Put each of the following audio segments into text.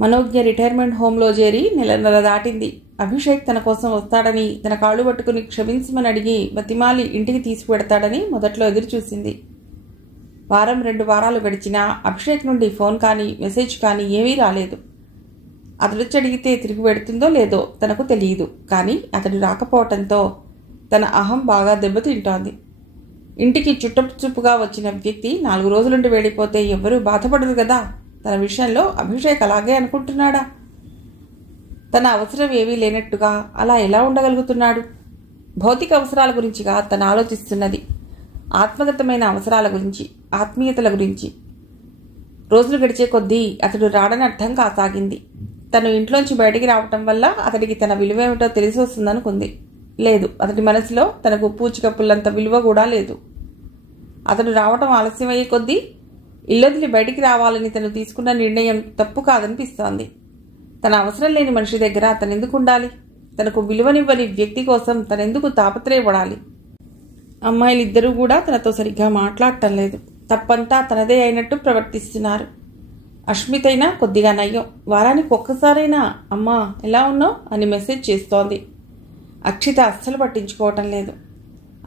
మనోజ్ఞ retirement హోంలో చేరి నెల దాటింది. అభిషేక్ తన కోసం వస్తాడని, తన కాళ్ళు పట్టుకుని క్షమించమని అడిగి బతిమాలి ఇంటికి తీసుకువెడతాడని మొదట్లో ఎదురుచూసింది. 1-2 వారాలు గడిచినా అభిషేక్ నుండి ఫోన్ కానీ మెసేజ్ కానీ ఏమీ రాలేదు. అతడొచ్చి అడిగితే తిరిగి పెడుతుందో లేదో తనకు తెలియదు. కానీ అతడు రాకపోవటంతో తన అహం బాగా దెబ్బతింటోంది. ఇంటికి చుట్టపుచుప్పుగా వచ్చిన వ్యక్తి 4 రోజులుండి వెళ్ళిపోతే ఎవ్వరూ బాధపడరు కదా. తన విషయంలో అభిషేక్ అలాగే అనుకుంటున్నాడా? తన అవసరం ఏమీ లేనట్టుగా అలా ఎలా ఉండగలుగుతున్నాడు? భౌతిక అవసరాల గురించిగా తను ఆలోచిస్తున్నది. ఆత్మగతమైన అవసరాల గురించి, ఆత్మీయతల గురించి. రోజులు గడిచే కొద్దీ అతడు రాడని అర్థం కాసాగింది. తను ఇంట్లోంచి బయటికి రావటం వల్ల అతడికి తన విలువేమిటో తెలిసి వస్తుందనుకుంది. లేదు, అతడి మనసులో తనకు పూచికప్పులంత విలువ కూడా లేదు. అతడు రావటం ఆలస్యమయ్యే కొద్దీ ఇల్లొదిలి బయటికి రావాలని తను తీసుకున్న నిర్ణయం తప్పు కాదనిపిస్తోంది. తన అవసరం లేని మనిషి దగ్గర తనెందుకు ఉండాలి? తనకు విలువనివ్వని వ్యక్తి కోసం తనెందుకు తాపత్రయపడాలి? అమ్మాయిలిద్దరూ కూడా తనతో సరిగ్గా మాట్లాడటం లేదు. తప్పంతా తనదే అయినట్టు ప్రవర్తిస్తున్నారు. అష్మితైనా కొద్దిగా నయ్యం. వారానికి ఒక్కసారైనా అమ్మా ఎలా ఉన్నావు అని మెసేజ్ చేస్తోంది. అక్షిత అస్సలు పట్టించుకోవటం లేదు.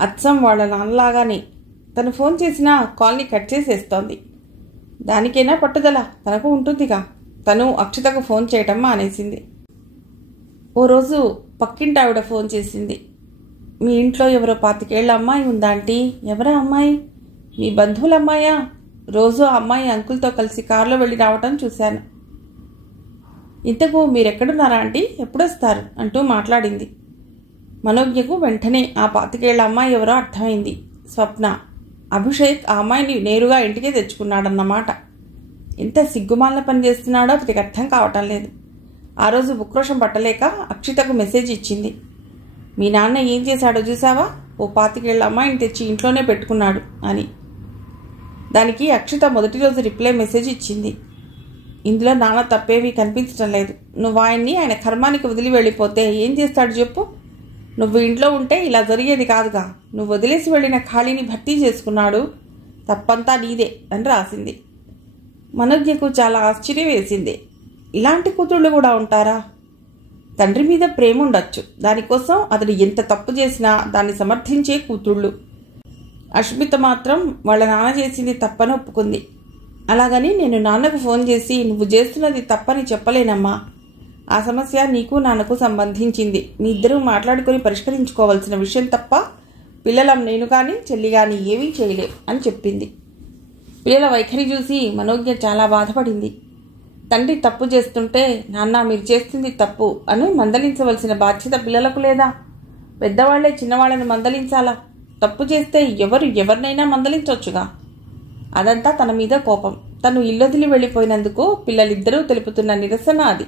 అచ్చం వాళ్ళ నాన్నలాగానే. తను ఫోన్ చేసినా కాల్ని కట్ చేసేస్తోంది. దానికైనా పట్టుదల తనకు ఉంటుందిగా. తను అక్షితకు ఫోన్ చేయటం మానేసింది. ఓ రోజు పక్కింటి ఆవిడ ఫోన్ చేసింది. మీ ఇంట్లో ఎవరో 25 ఏళ్ల అమ్మాయి ఉందా ఆంటీ? ఎవరా అమ్మాయి? మీ బంధువుల అమ్మాయా? రోజు ఆ అమ్మాయి అంకుల్తో కలిసి కారులో వెళ్ళి రావటం చూశాను. ఇంతకు మీరెక్కడున్నారా ఆంటీ? ఎప్పుడొస్తారు అంటూ మాట్లాడింది. మనోజ్ఞకు వెంటనే ఆ 25 ఏళ్ల అమ్మాయి ఎవరో అర్థమైంది. స్వప్న. అభిషేక్ ఆ అమ్మాయిని నేరుగా ఇంటికే తెచ్చుకున్నాడన్నమాట. ఎంత సిగ్గుమాలిన పని చేస్తున్నాడో అతడికి అర్థం కావటం లేదు. ఆ రోజు ఉక్రోషం పట్టలేక అక్షితకు మెసేజ్ ఇచ్చింది. మీ నాన్న ఏం చేశాడో చూసావా? ఓ 25 ఏళ్ల అమ్మాయిని తెచ్చి ఇంట్లోనే పెట్టుకున్నాడు అని. దానికి అక్షిత మొదటి రోజు రిప్లై మెసేజ్ ఇచ్చింది. ఇందులో నాన్న తప్పేమీ కనిపించడం లేదు. నువ్వు ఆయన్ని ఆయన కర్మానికి వదిలి వెళ్ళిపోతే ఏం చేస్తాడు చెప్పు? నువ్వు ఇంట్లో ఉంటే ఇలా జరిగేది కాదుగా. నువ్వు వదిలేసి వెళ్ళిన ఖాళీని భర్తీ చేసుకున్నాడు. తప్పంతా నీదే అని రాసింది. మనోజ్ఞకు చాలా ఆశ్చర్యం వేసింది. ఇలాంటి కూతుళ్ళు కూడా ఉంటారా? తండ్రి మీద ప్రేమ ఉండొచ్చు, దానికోసం అతడు ఎంత తప్పు చేసినా దాన్ని సమర్థించే కూతుళ్ళు. అష్మిత మాత్రం వాళ్ళ నాన్న చేసింది తప్పని ఒప్పుకుంది. అలాగని నేను నాన్నకు ఫోన్ చేసి నువ్వు చేస్తున్నది తప్పని చెప్పలేనమ్మా. ఆ సమస్య నీకు నాన్నకు సంబంధించింది. మీ ఇద్దరూ మాట్లాడుకొని పరిష్కరించుకోవాల్సిన విషయం తప్ప పిల్లలం నేను కానీ చెల్లి కానీ ఏమీ చేయలే అని చెప్పింది. పిల్లల వైఖరి చూసి మనోజ్ఞ చాలా బాధపడింది. తండ్రి తప్పు చేస్తుంటే నాన్న మీరు చేస్తుంది తప్పు అని మందలించవలసిన బాధ్యత పిల్లలకు లేదా? పెద్దవాళ్లే చిన్నవాళ్ళని మందలించాలా? తప్పు చేస్తే ఎవరినైనా మందలించవచ్చుగా. అదంతా తన మీద కోపం. తను ఇల్లొదిలి వెళ్ళిపోయినందుకు పిల్లలిద్దరూ తెలుపుతున్న నిరసన అది.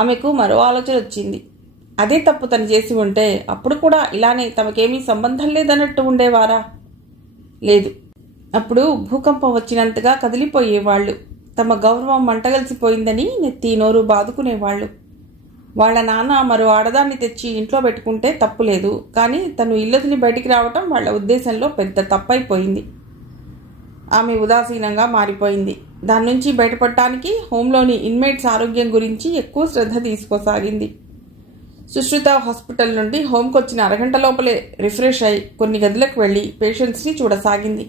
ఆమెకు మరో ఆలోచన వచ్చింది. అదే తప్పు తను చేసి ఉంటే అప్పుడు కూడా ఇలానే తమకేమీ సంబంధం లేదన్నట్టు ఉండేవారా? లేదు. అప్పుడు భూకంపం వచ్చినంతగా కదిలిపోయేవాళ్లు. తమ గౌరవం మంటగలిసిపోయిందని నెత్తి నోరు బాదుకునేవాళ్లు. వాళ్ల నాన్న మరో ఆడదాన్ని తెచ్చి ఇంట్లో పెట్టుకుంటే తప్పులేదు. కానీ తను ఇల్లొదిలి బయటికి రావటం వాళ్ల ఉద్దేశంలో పెద్ద తప్పైపోయింది. ఆమె ఉదాసీనంగా మారిపోయింది. దాని నుంచి బయటపడటానికి హోంలోని ఇన్మేట్స్ ఆరోగ్యం గురించి ఎక్కువ శ్రద్ధ తీసుకోసాగింది. సుశ్రుత హాస్పిటల్ నుండి హోంకొచ్చిన అరగంట లోపలే రిఫ్రెష్ అయి కొన్ని గదులకు వెళ్లి పేషెంట్స్ని చూడసాగింది.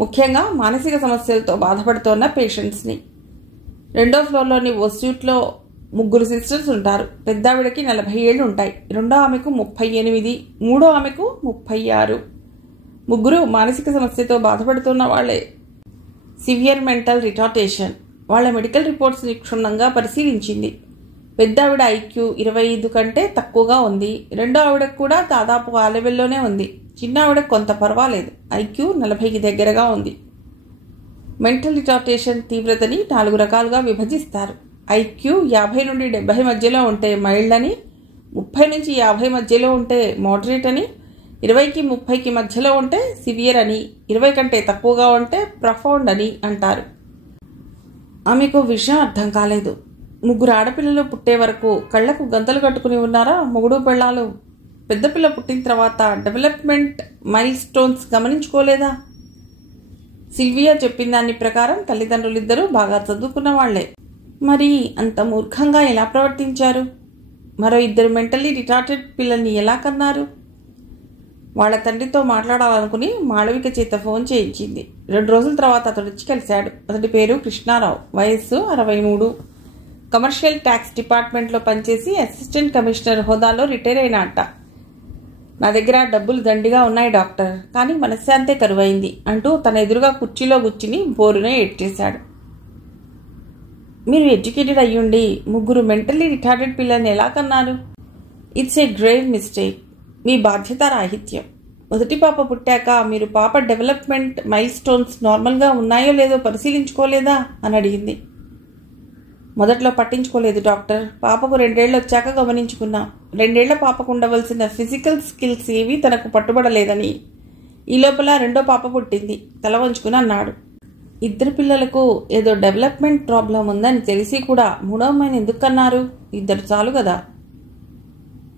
ముఖ్యంగా మానసిక సమస్యలతో బాధపడుతోన్న పేషెంట్స్ని. 2వ ఫ్లోర్లోని ఓ స్యూట్లో 3 సిస్టర్స్ ఉంటారు. పెద్దావిడకి 40 ఏళ్లు ఉంటాయి. రెండో ఆమెకు 38, మూడో ఆమెకు 36. 3 మానసిక సమస్యతో బాధపడుతున్న వాళ్లే. Severe mental retardation. వాళ్ల మెడికల్ రిపోర్ట్స్ని క్షుణ్ణంగా పరిశీలించింది. పెద్దావిడ ఐక్యూ 25 కంటే తక్కువగా ఉంది. రెండో ఆవిడకు కూడా దాదాపు ఆ లెవెల్లోనే ఉంది. చిన్న ఆవిడ కొంత పర్వాలేదు, ఐక్యూ 40కి దగ్గరగా ఉంది. మెంటల్ రిటార్టేషన్ తీవ్రతని 4 రకాలుగా విభజిస్తారు. ఐక్యూ 50 నుండి 70 మధ్యలో ఉంటే మైల్డ్ అని, 30 నుంచి 50 మధ్యలో ఉంటే మోడరేట్ అని, 20కి 30కి మధ్యలో ఉంటే సివియర్ అని, 20 కంటే తక్కువగా ఉంటే ప్రొఫౌండ్ అని అంటారు. ఆమెకు విషయం అర్థం కాలేదు. 3 ఆడపిల్లలు పుట్టే వరకు కళ్లకు గంతలు కట్టుకుని ఉన్నారా మొగుడు పెళ్ళాలు? పెద్ద పిల్ల పుట్టిన తర్వాత డెవలప్మెంట్ మైల్ స్టోన్స్ గమనించుకోలేదా? సిల్వియా చెప్పిన దాని ప్రకారం తల్లిదండ్రులిద్దరూ బాగా చదువుకున్న వాళ్లే. మరి అంత మూర్ఖంగా ఎలా ప్రవర్తించారు? మరో 2 మెంటల్లీ రిటార్టెడ్ పిల్లల్ని ఎలా కన్నారు? వాళ్ళ తండ్రితో మాట్లాడాలనుకుని మాళవిక చేత ఫోన్ చేయించింది. 2 రోజుల తర్వాత అతడు వచ్చి కలిశాడు. అతడి పేరు కృష్ణారావు, వయస్సు 63. కమర్షియల్ ట్యాక్స్ డిపార్ట్మెంట్లో పనిచేసి అసిస్టెంట్ కమిషనర్ హోదాలో రిటైర్ అయినట్ట. నా దగ్గర డబ్బులు దండిగా ఉన్నాయి డాక్టర్, కానీ మనశ్శాంతే కరువైంది అంటూ తన ఎదురుగా కుర్చీలో కూర్చుని బోరునే ఏడ్చేశాడు. మీరు ఎడ్యుకేటెడ్ అయ్యుండి 3 మెంటల్లీ రిటార్డెడ్ పిల్లల్ని ఎలా కన్నారు? It's a grave mistake. మీ బాధ్యత రాహిత్యం. మొదటి పాప పుట్టాక మీరు పాప డెవలప్మెంట్ మైల్ స్టోన్స్ నార్మల్గా ఉన్నాయో లేదో పరిశీలించుకోలేదా అని అడిగింది. మొదట్లో పట్టించుకోలేదు డాక్టర్. పాపకు 2 ఏళ్ళు వచ్చాక గమనించుకున్నాం. 2 ఏళ్ల పాపకు ఉండవలసిన ఫిజికల్ స్కిల్స్ ఏవి తనకు పట్టుబడలేదని. ఈ లోపల 2వ పాప పుట్టింది. తల వంచుకుని అన్నాడు. 2 పిల్లలకు ఏదో డెవలప్మెంట్ ప్రాబ్లం ఉందని తెలిసి కూడా 3వ అమ్మాయిని ఎందుకు కన్నారు? 2 చాలు కదా.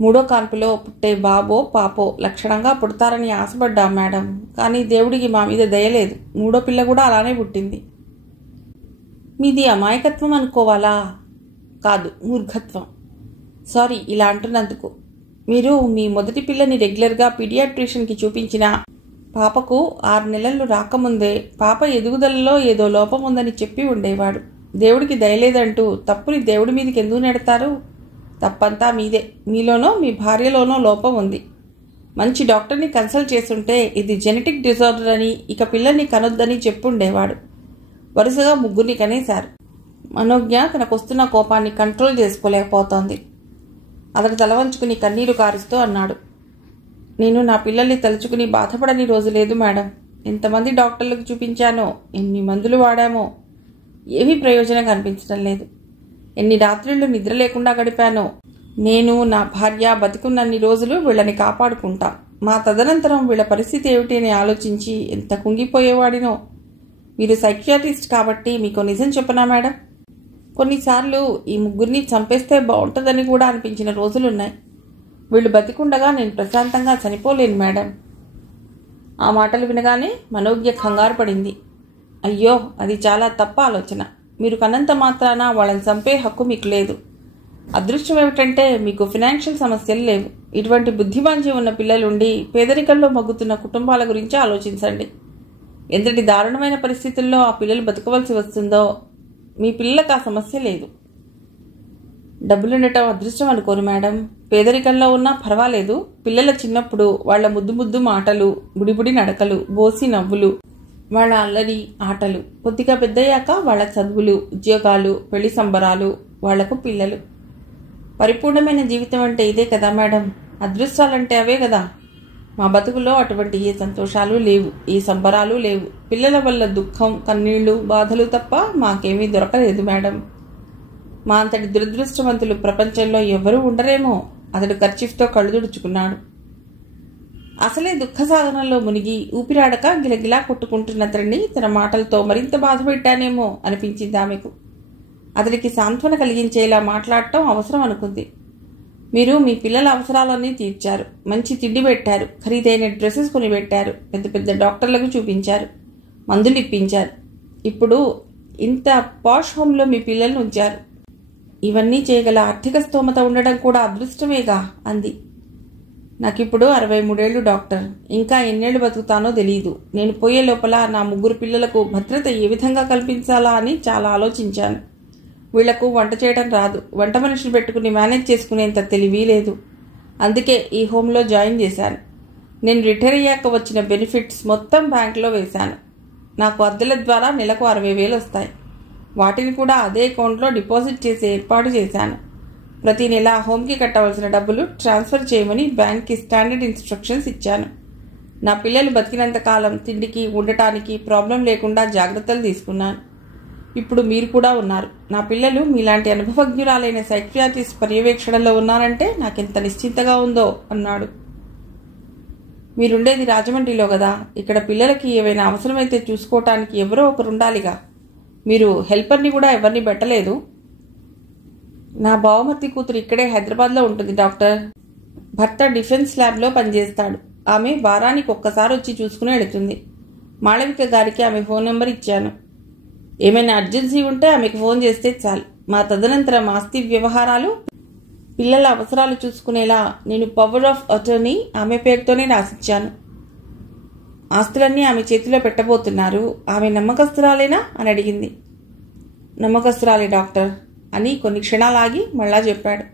3వ కాన్పులో పుట్టే బాబో పాపో లక్షణంగా పుడతారని ఆశపడ్డా మేడం. కానీ దేవుడికి మా మీద దయలేదు. 3వ పిల్ల కూడా అలానే పుట్టింది. మీది అమాయకత్వం అనుకోవాలా? కాదు, మూర్ఖత్వం. సారీ ఇలా అంటున్నందుకు. మీరు మీ మొదటి పిల్లని రెగ్యులర్గా పీడియాట్రిషియన్కి చూపించినా పాపకు 6 నెలలు రాకముందే పాప ఎదుగుదలలో ఏదో లోపం ఉందని చెప్పి ఉండేవాడు. దేవుడికి దయలేదంటూ తప్పుని దేవుడి మీదకి ఎందుకు నెడతారు? తప్పంతా మీదే. మీలోనో మీ భార్యలోనో లోపం ఉంది. మంచి డాక్టర్ని కన్సల్ట్ చేస్తుంటే ఇది జెనెటిక్ డిజార్డర్ అని, ఇక పిల్లల్ని కనొద్దని చెప్పుండేవాడు. వరుసగా 3 కనేశారు. మనోజ్ఞ తనకొస్తున్న కోపాన్ని కంట్రోల్ చేసుకోలేకపోతోంది. అతడు తల వంచుకుని కన్నీరు కారుస్తూ అన్నాడు. నేను నా పిల్లల్ని తలుచుకుని బాధపడని రోజు లేదు మేడం. ఎంతమంది డాక్టర్లకు చూపించానో, ఎన్ని మందులు వాడామో, ఏమీ ప్రయోజనం కనిపించడం లేదు. ఎన్ని రాత్రిళ్ళు నిద్ర లేకుండా గడిపానో. నేను నా భార్య బతికున్నన్ని రోజులు వీళ్ళని కాపాడుకుంటా. మా తదనంతరం వీళ్ళ పరిస్థితి ఏమిటి అని ఆలోచించి ఎంత కుంగిపోయేవాడినో. మీరు సైకియాట్రిస్ట్ కాబట్టి మీకు నిజం చెప్పనా మేడం? కొన్నిసార్లు ఈ 3 చంపేస్తే బాగుంటుందని కూడా అనిపించిన రోజులున్నాయి. వీళ్ళు బతికుండగా నేను ప్రశాంతంగా చనిపోలేను మేడం. ఆ మాటలు వినగానే మనోజ్ఞ కంగారు పడింది. అయ్యో, అది చాలా తప్ప ఆలోచన. మీరు కన్నంత మాత్రాన వాళ్ళని చంపే హక్కు మీకు లేదు. అదృష్టం ఏమిటంటే మీకు ఫినాన్షియల్ సమస్యలు లేవు. ఇటువంటి బుద్ధిమాంద్యం ఉన్న పిల్లలుండి పేదరికంలో మగ్గుతున్న కుటుంబాల గురించి ఆలోచించండి. ఎంతటి దారుణమైన పరిస్థితుల్లో ఆ పిల్లలు బతకవలసి వస్తుందో. మీ పిల్లలకు ఆ సమస్య లేదు. డబ్బులుండటం అదృష్టం అనుకోరు మేడం. పేదరికంలో ఉన్నా పర్వాలేదు. పిల్లల చిన్నప్పుడు వాళ్ల ముద్దు మాటలు, బుడిబుడి నడకలు, బోసి నవ్వులు, వాళ్ళ అల్లరి ఆటలు, కొద్దిగా పెద్దయ్యాక వాళ్ళ చదువులు, ఉద్యోగాలు, పెళ్లి సంబరాలు, వాళ్లకు పిల్లలు. పరిపూర్ణమైన జీవితం అంటే ఇదే కదా మేడం. అదృష్టాలంటే అవే కదా. మా బతుకులో అటువంటి ఏ సంతోషాలు లేవు, ఏ సంబరాలు లేవు. పిల్లల వల్ల దుఃఖం, కన్నీళ్లు, బాధలు తప్ప మాకేమీ దొరకలేదు మేడం. మా అంతటి దురదృష్టవంతులు ప్రపంచంలో ఎవరూ ఉండరేమో. అతడు కర్చీఫ్తో కళ్ళు తుడుచుకున్నాడు. అసలే దుఃఖ సాధనంలో మునిగి ఊపిరాడక గిలగిలా కొట్టుకుంటున్న అతడిని తన మాటలతో మరింత బాధపెట్టానేమో అనిపించింది ఆమెకు. అతడికి సాంత్వన కలిగించేలా మాట్లాడటం అవసరం అనుకుంది. మీరు మీ పిల్లల అవసరాలన్నీ తీర్చారు. మంచి తిండి పెట్టారు, ఖరీదైన డ్రెస్సెస్ కొని పెట్టారు, పెద్ద పెద్ద డాక్టర్లకు చూపించారు, మందులు ఇప్పించారు. ఇప్పుడు ఇంత పాష్ హోమ్లో మీ పిల్లల్ని ఉంచారు. ఇవన్నీ చేయగల ఆర్థిక స్తోమత ఉండడం కూడా అదృష్టమేగా అంది. నాకిప్పుడు 63 ఏళ్ళు డాక్టర్. ఇంకా ఎన్నేళ్లు బతుకుతానో తెలియదు. నేను పోయే లోపల నా 3 పిల్లలకు భద్రత ఏ విధంగా కల్పించాలా అని చాలా ఆలోచించాను. వీళ్లకు వంట చేయడం రాదు. వంట మనిషిని పెట్టుకుని మేనేజ్ చేసుకునేంత తెలివి లేదు. అందుకే ఈ హోంలో జాయిన్ చేశాను. నేను రిటైర్ అయ్యాక వచ్చిన బెనిఫిట్స్ మొత్తం బ్యాంకులో వేశాను. నాకు అద్దెల ద్వారా నెలకు 60,000 వస్తాయి. వాటిని కూడా అదే అకౌంట్లో డిపాజిట్ చేసే ఏర్పాటు చేశాను. ప్రతి నెల హోమ్కి కట్టవలసిన డబ్బులు ట్రాన్స్ఫర్ చేయమని బ్యాంక్కి స్టాండర్డ్ ఇన్స్ట్రక్షన్స్ ఇచ్చాను. నా పిల్లలు బతికినంత కాలం తిండికి, ఉండటానికి ప్రాబ్లం లేకుండా జాగ్రత్తలు తీసుకున్నాను. ఇప్పుడు మీరు కూడా ఉన్నారు. నా పిల్లలు మీలాంటి అనుభవజ్ఞురాలైన సైకియాట్రిస్ట్ పర్యవేక్షణలో ఉన్నారంటే నాకెంత నిశ్చింతగా ఉందో అన్నాడు. మీరుండేది రాజమండ్రిలో కదా. ఇక్కడ పిల్లలకి ఏవైనా అవసరమైతే చూసుకోవటానికి ఎవరో ఒకరు ఉండాలిగా. మీరు హెల్పర్ని కూడా ఎవరిని పెట్టలేదు. నా బావమర్తి కూతురు ఇక్కడే హైదరాబాద్లో ఉంటుంది డాక్టర్. భర్త డిఫెన్స్ ల్యాబ్లో పనిచేస్తాడు. ఆమె వారానికి ఒక్కసారి వచ్చి చూసుకుని వెళుతుంది. మాళవిక గారికి ఆమె ఫోన్ నెంబర్ ఇచ్చాను. ఏమైనా అర్జెన్సీ ఉంటే ఆమెకు ఫోన్ చేస్తే చాలు. మా తదనంతరం ఆస్తి వ్యవహారాలు, పిల్లల అవసరాలు చూసుకునేలా నేను పవర్ ఆఫ్ అటర్నీ ఆమె పేరుతోనే రాసిచ్చాను. ఆస్తులన్నీ ఆమె చేతిలో పెట్టబోతున్నారు. ఆమె నమ్మకస్తురాలేనా అని అడిగింది. నమ్మకస్తురాలే డాక్టర్ అని కొన్ని క్షణాలాగి మళ్ళా చెప్పాడు.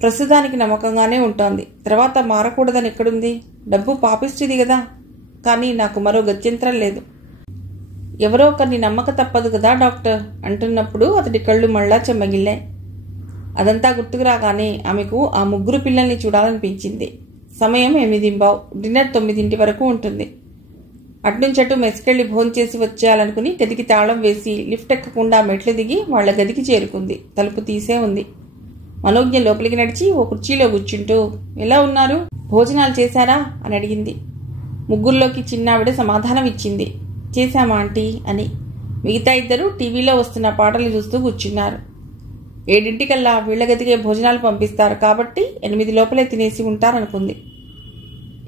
ప్రస్తుతానికి నమ్మకంగానే ఉంటోంది. తర్వాత మారకూడదని ఎక్కడుంది? డబ్బు పాపిస్తుంది కదా. కానీ నాకు మరో గత్యంతరం లేదు. ఎవరో ఒకరిని నమ్మక తప్పదు కదా డాక్టర్ అంటున్నప్పుడు అతడి కళ్ళు మళ్ళా చెమ్మగిల్లాయి. అదంతా గుర్తుకు రాగానే ఆమెకు ఆ 3 పిల్లల్ని చూడాలనిపించింది. సమయం 8:15, డిన్నర్ 9 వరకు ఉంటుంది. అట్నుంచటు మెస్కెళ్ళి భోంచేసి వచ్చేయాలనుకుని గదికి తాళం వేసి లిఫ్ట్ ఎక్కకుండా మెట్లు దిగి వాళ్ల గదికి చేరుకుంది. తలుపు తీసే ఉంది. మనోజ్ఞ లోపలికి నడిచి ఓ కుర్చీలో కూర్చుంటూ, ఎలా ఉన్నారు, భోజనాలు చేశారా అని అడిగింది. 3లోకి చిన్నావిడ సమాధానం ఇచ్చింది, చేశామా ఆంటీ అని. మిగతా 2 టీవీలో వస్తున్న పాటలు చూస్తూ కూర్చున్నారు. 7 వీళ్ల గదికే భోజనాలు పంపిస్తారు కాబట్టి 8 లోపలే తినేసి ఉంటారనుకుంది.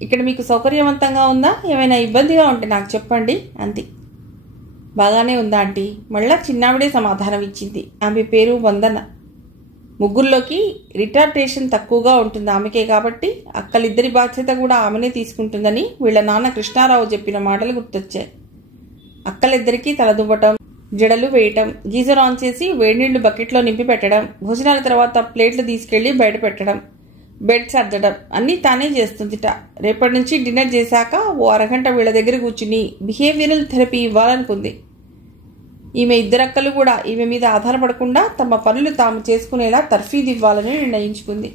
ఇక్కడ మీకు సౌకర్యవంతంగా ఉందా? ఏమైనా ఇబ్బందిగా ఉంటే నాకు చెప్పండి అంది. బాగానే ఉందా ఆంటీ? మళ్ళా చిన్నావిడే సమాధానం ఇచ్చింది. ఆమె పేరు వందన. 3లోకి రిటార్టేషన్ తక్కువగా ఉంటుంది ఆమెకే కాబట్టి అక్కలిద్దరి బాధ్యత కూడా ఆమెనే తీసుకుంటుందని వీళ్ల నాన్న కృష్ణారావు చెప్పిన మాటలు గుర్తొచ్చాయి. అక్కలిద్దరికీ తలదువ్వటం, జడలు వేయటం, గీజర్ ఆన్ చేసి వేడినీళ్లు బకెట్లో నింపి పెట్టడం, భోజనాల తర్వాత ప్లేట్లు తీసుకెళ్లి బయట పెట్టడం, బెడ్ సర్దడం అన్నీ తానే చేస్తుందిట. రేపటి నుంచి డిన్నర్ చేశాక ఓ అరగంట వీళ్ల దగ్గర కూర్చుని బిహేవియరల్ థెరపీ ఇవ్వాలనుకుంది. ఈమె 2 అక్కలు కూడా ఈమె మీద ఆధారపడకుండా తమ పనులు తాము చేసుకునేలా తర్ఫీదు ఇవ్వాలని నిర్ణయించుకుంది.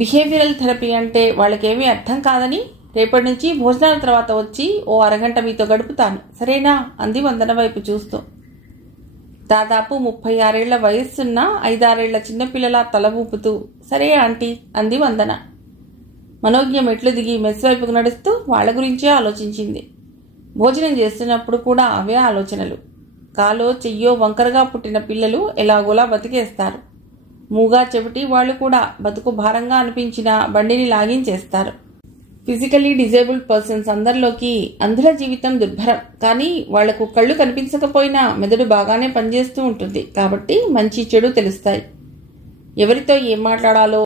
బిహేవియరల్ థెరపీ అంటే వాళ్ళకేమీ అర్థం కాదని, రేపటి నుంచి భోజనాల తర్వాత వచ్చి ఓ అరగంట మీతో గడుపుతాను సరేనా అంది వందన వైపు చూస్తూ. దాదాపు 36 ఏళ్ల వయస్సున్న 5-6 ఏళ్ల చిన్నపిల్లల తల ఊపుతూ సరే ఆంటీ అంది వందన. మనోజ్ఞ మెట్లు దిగి మెస్ వైపుకు నడుస్తూ వాళ్ల గురించే ఆలోచించింది. భోజనం చేస్తున్నప్పుడు కూడా అవే ఆలోచనలు. కాలో చెయ్యో వంకరగా పుట్టిన పిల్లలు ఎలాగోలా బతికేస్తారు. మూగా చెవిటి వాళ్ళు కూడా బతుకు భారంగా అనిపించినా బండిని లాగించేస్తారు. ఫిజికల్లీ డిజేబుల్డ్ పర్సన్స్ అందరిలోకి అంధుల జీవితం దుర్భరం. కానీ వాళ్లకు కళ్ళు కనిపించకపోయినా మెదడు బాగానే పనిచేస్తూ ఉంటుంది కాబట్టి మంచి చెడు తెలుస్తాయి. ఎవరితో ఏం మాట్లాడాలో,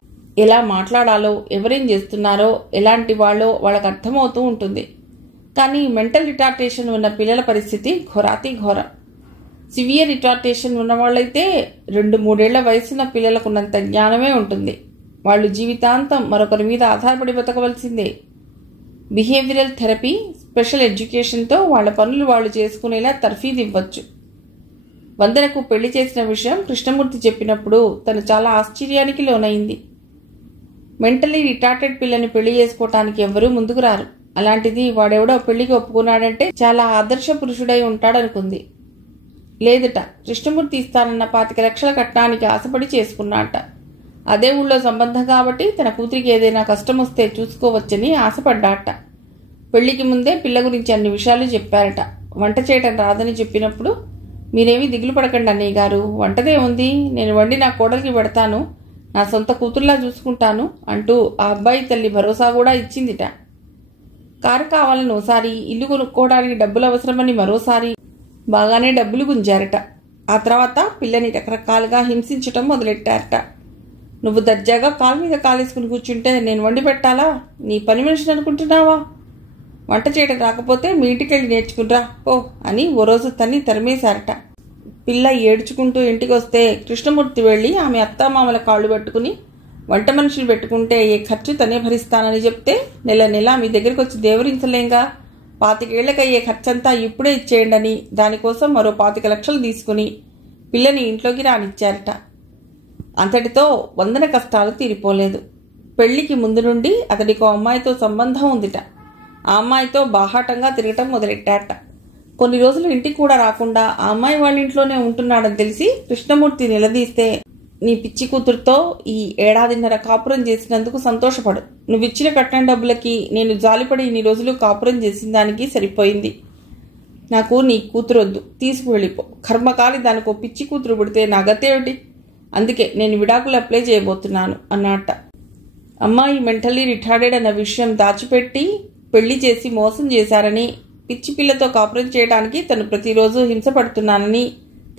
ఎలా మాట్లాడాలో, ఎవరేం చేస్తున్నారో, ఎలాంటి వాళ్ళో వాళ్ళకు అర్థమవుతూ ఉంటుంది. కానీ మెంటల్ రిటార్టేషన్ ఉన్న పిల్లల పరిస్థితి ఘోరాతి ఘోరం. సివియర్ రిటార్టేషన్ ఉన్నవాళ్ళైతే 2-3 ఏళ్ల వయసున్న పిల్లలకున్నంత జ్ఞానమే ఉంటుంది. వాళ్ళు జీవితాంతం మరొకరి మీద ఆధారపడి బతకవలసిందే. బిహేవియరల్ థెరపీ, స్పెషల్ ఎడ్యుకేషన్తో వాళ్ల పనులు వాళ్ళు చేసుకునేలా తర్ఫీదు ఇవ్వచ్చు. వందనకు పెళ్లి చేసిన విషయం కృష్ణమూర్తి చెప్పినప్పుడు తను చాలా ఆశ్చర్యానికి లోనైంది. మెంటలీ రిటార్టెడ్ పిల్లని పెళ్లి చేసుకోవటానికి ఎవ్వరూ ముందుకు రారు. అలాంటిది వాడెవడో పెళ్లికి ఒప్పుకున్నాడంటే చాలా ఆదర్శ పురుషుడై ఉంటాడనుకుంది. లేదట, కృష్ణమూర్తి ఇస్తానన్న 25 లక్షల కట్నానికి ఆశపడి చేసుకున్నాట. అదే ఊళ్ళో సంబంధం కాబట్టి తన కూతురికి ఏదైనా కష్టం వస్తే చూసుకోవచ్చని ఆశపడ్డాట. పెళ్లికి ముందే పిల్ల గురించి అన్ని విషయాలు చెప్పారట. వంట చేయటం రాదని చెప్పినప్పుడు, మీరేమీ దిగులు పడకండి అన్నయ్య గారు, వంటదే ఉంది, నేను వండి నా కోడలికి పెడతాను, నా సొంత కూతుర్లా చూసుకుంటాను అంటూ ఆ అబ్బాయి తల్లి భరోసా కూడా ఇచ్చిందిట. కారు కావాలని ఓసారి, ఇల్లు కొనుక్కోవడానికి డబ్బులు అవసరమని మరోసారి బాగానే డబ్బులు గుంజారట. ఆ తర్వాత పిల్లని రకరకాలుగా హింసించటం మొదలెట్టారట. నువ్వు దర్జాగా కాలు మీద కాలేసుకుని కూర్చుంటే నేను వండి పెట్టాలా? నీ పని మనిషిని అనుకుంటున్నావా? వంట చేయడం రాకపోతే మీ ఇంటికెళ్ళి నేర్చుకునిరా పో అని ఓ రోజు తన్ని తరిమేశారట. పిల్ల ఏడ్చుకుంటూ ఇంటికి వస్తే కృష్ణమూర్తి వెళ్ళి ఆమె అత్తామామల కాళ్ళు పట్టుకుని వంట మనుషులు పెట్టుకుంటే ఏ ఖర్చు తనే భరిస్తానని చెప్తే, నెల మీ దగ్గరికి వచ్చి దేవరించలేంగా, 25 ఏళ్లకయ్యే ఖర్చంతా ఇప్పుడే ఇచ్చేయండని దానికోసం మరో 25 లక్షలు తీసుకుని పిల్లని ఇంట్లోకి రానిచ్చారట. అంతటితో వందన కష్టాలు తీరిపోలేదు. పెళ్లికి ముందు నుండి అతడికో అమ్మాయితో సంబంధం ఉందిట. ఆ అమ్మాయితో బాహాటంగా తిరగటం మొదలెట్టారట. కొన్ని రోజులు ఇంటికి కూడా రాకుండా ఆ అమ్మాయి వాళ్ళ ఇంట్లోనే ఉంటున్నాడని తెలిసి కృష్ణమూర్తి నిలదీస్తే, నీ పిచ్చి కూతురుతో ఈ 1.5 ఏడాదిన్నర కాపురం చేసినందుకు సంతోషపడు. నువ్విచ్చిన కట్నం డబ్బులకి నేను జాలిపడి ఇన్ని రోజులు కాపురం చేసిన దానికి సరిపోయింది. నాకు నీ కూతురొద్దు, తీసుకువెళ్ళిపో. కర్మకాలి దానికో పిచ్చి కూతురు పుడితే నా గతేమిటి? అందుకే నేను విడాకులు అప్లై చేయబోతున్నాను అన్నట్ట. అమ్మాయి మెంటల్లీ రిటార్డెడ్ అన్న విషయం దాచిపెట్టి పెళ్లి చేసి మోసం చేశారని, పిచ్చి పిల్లతో కాపురం చేయడానికి తను ప్రతిరోజు హింసపడుతున్నానని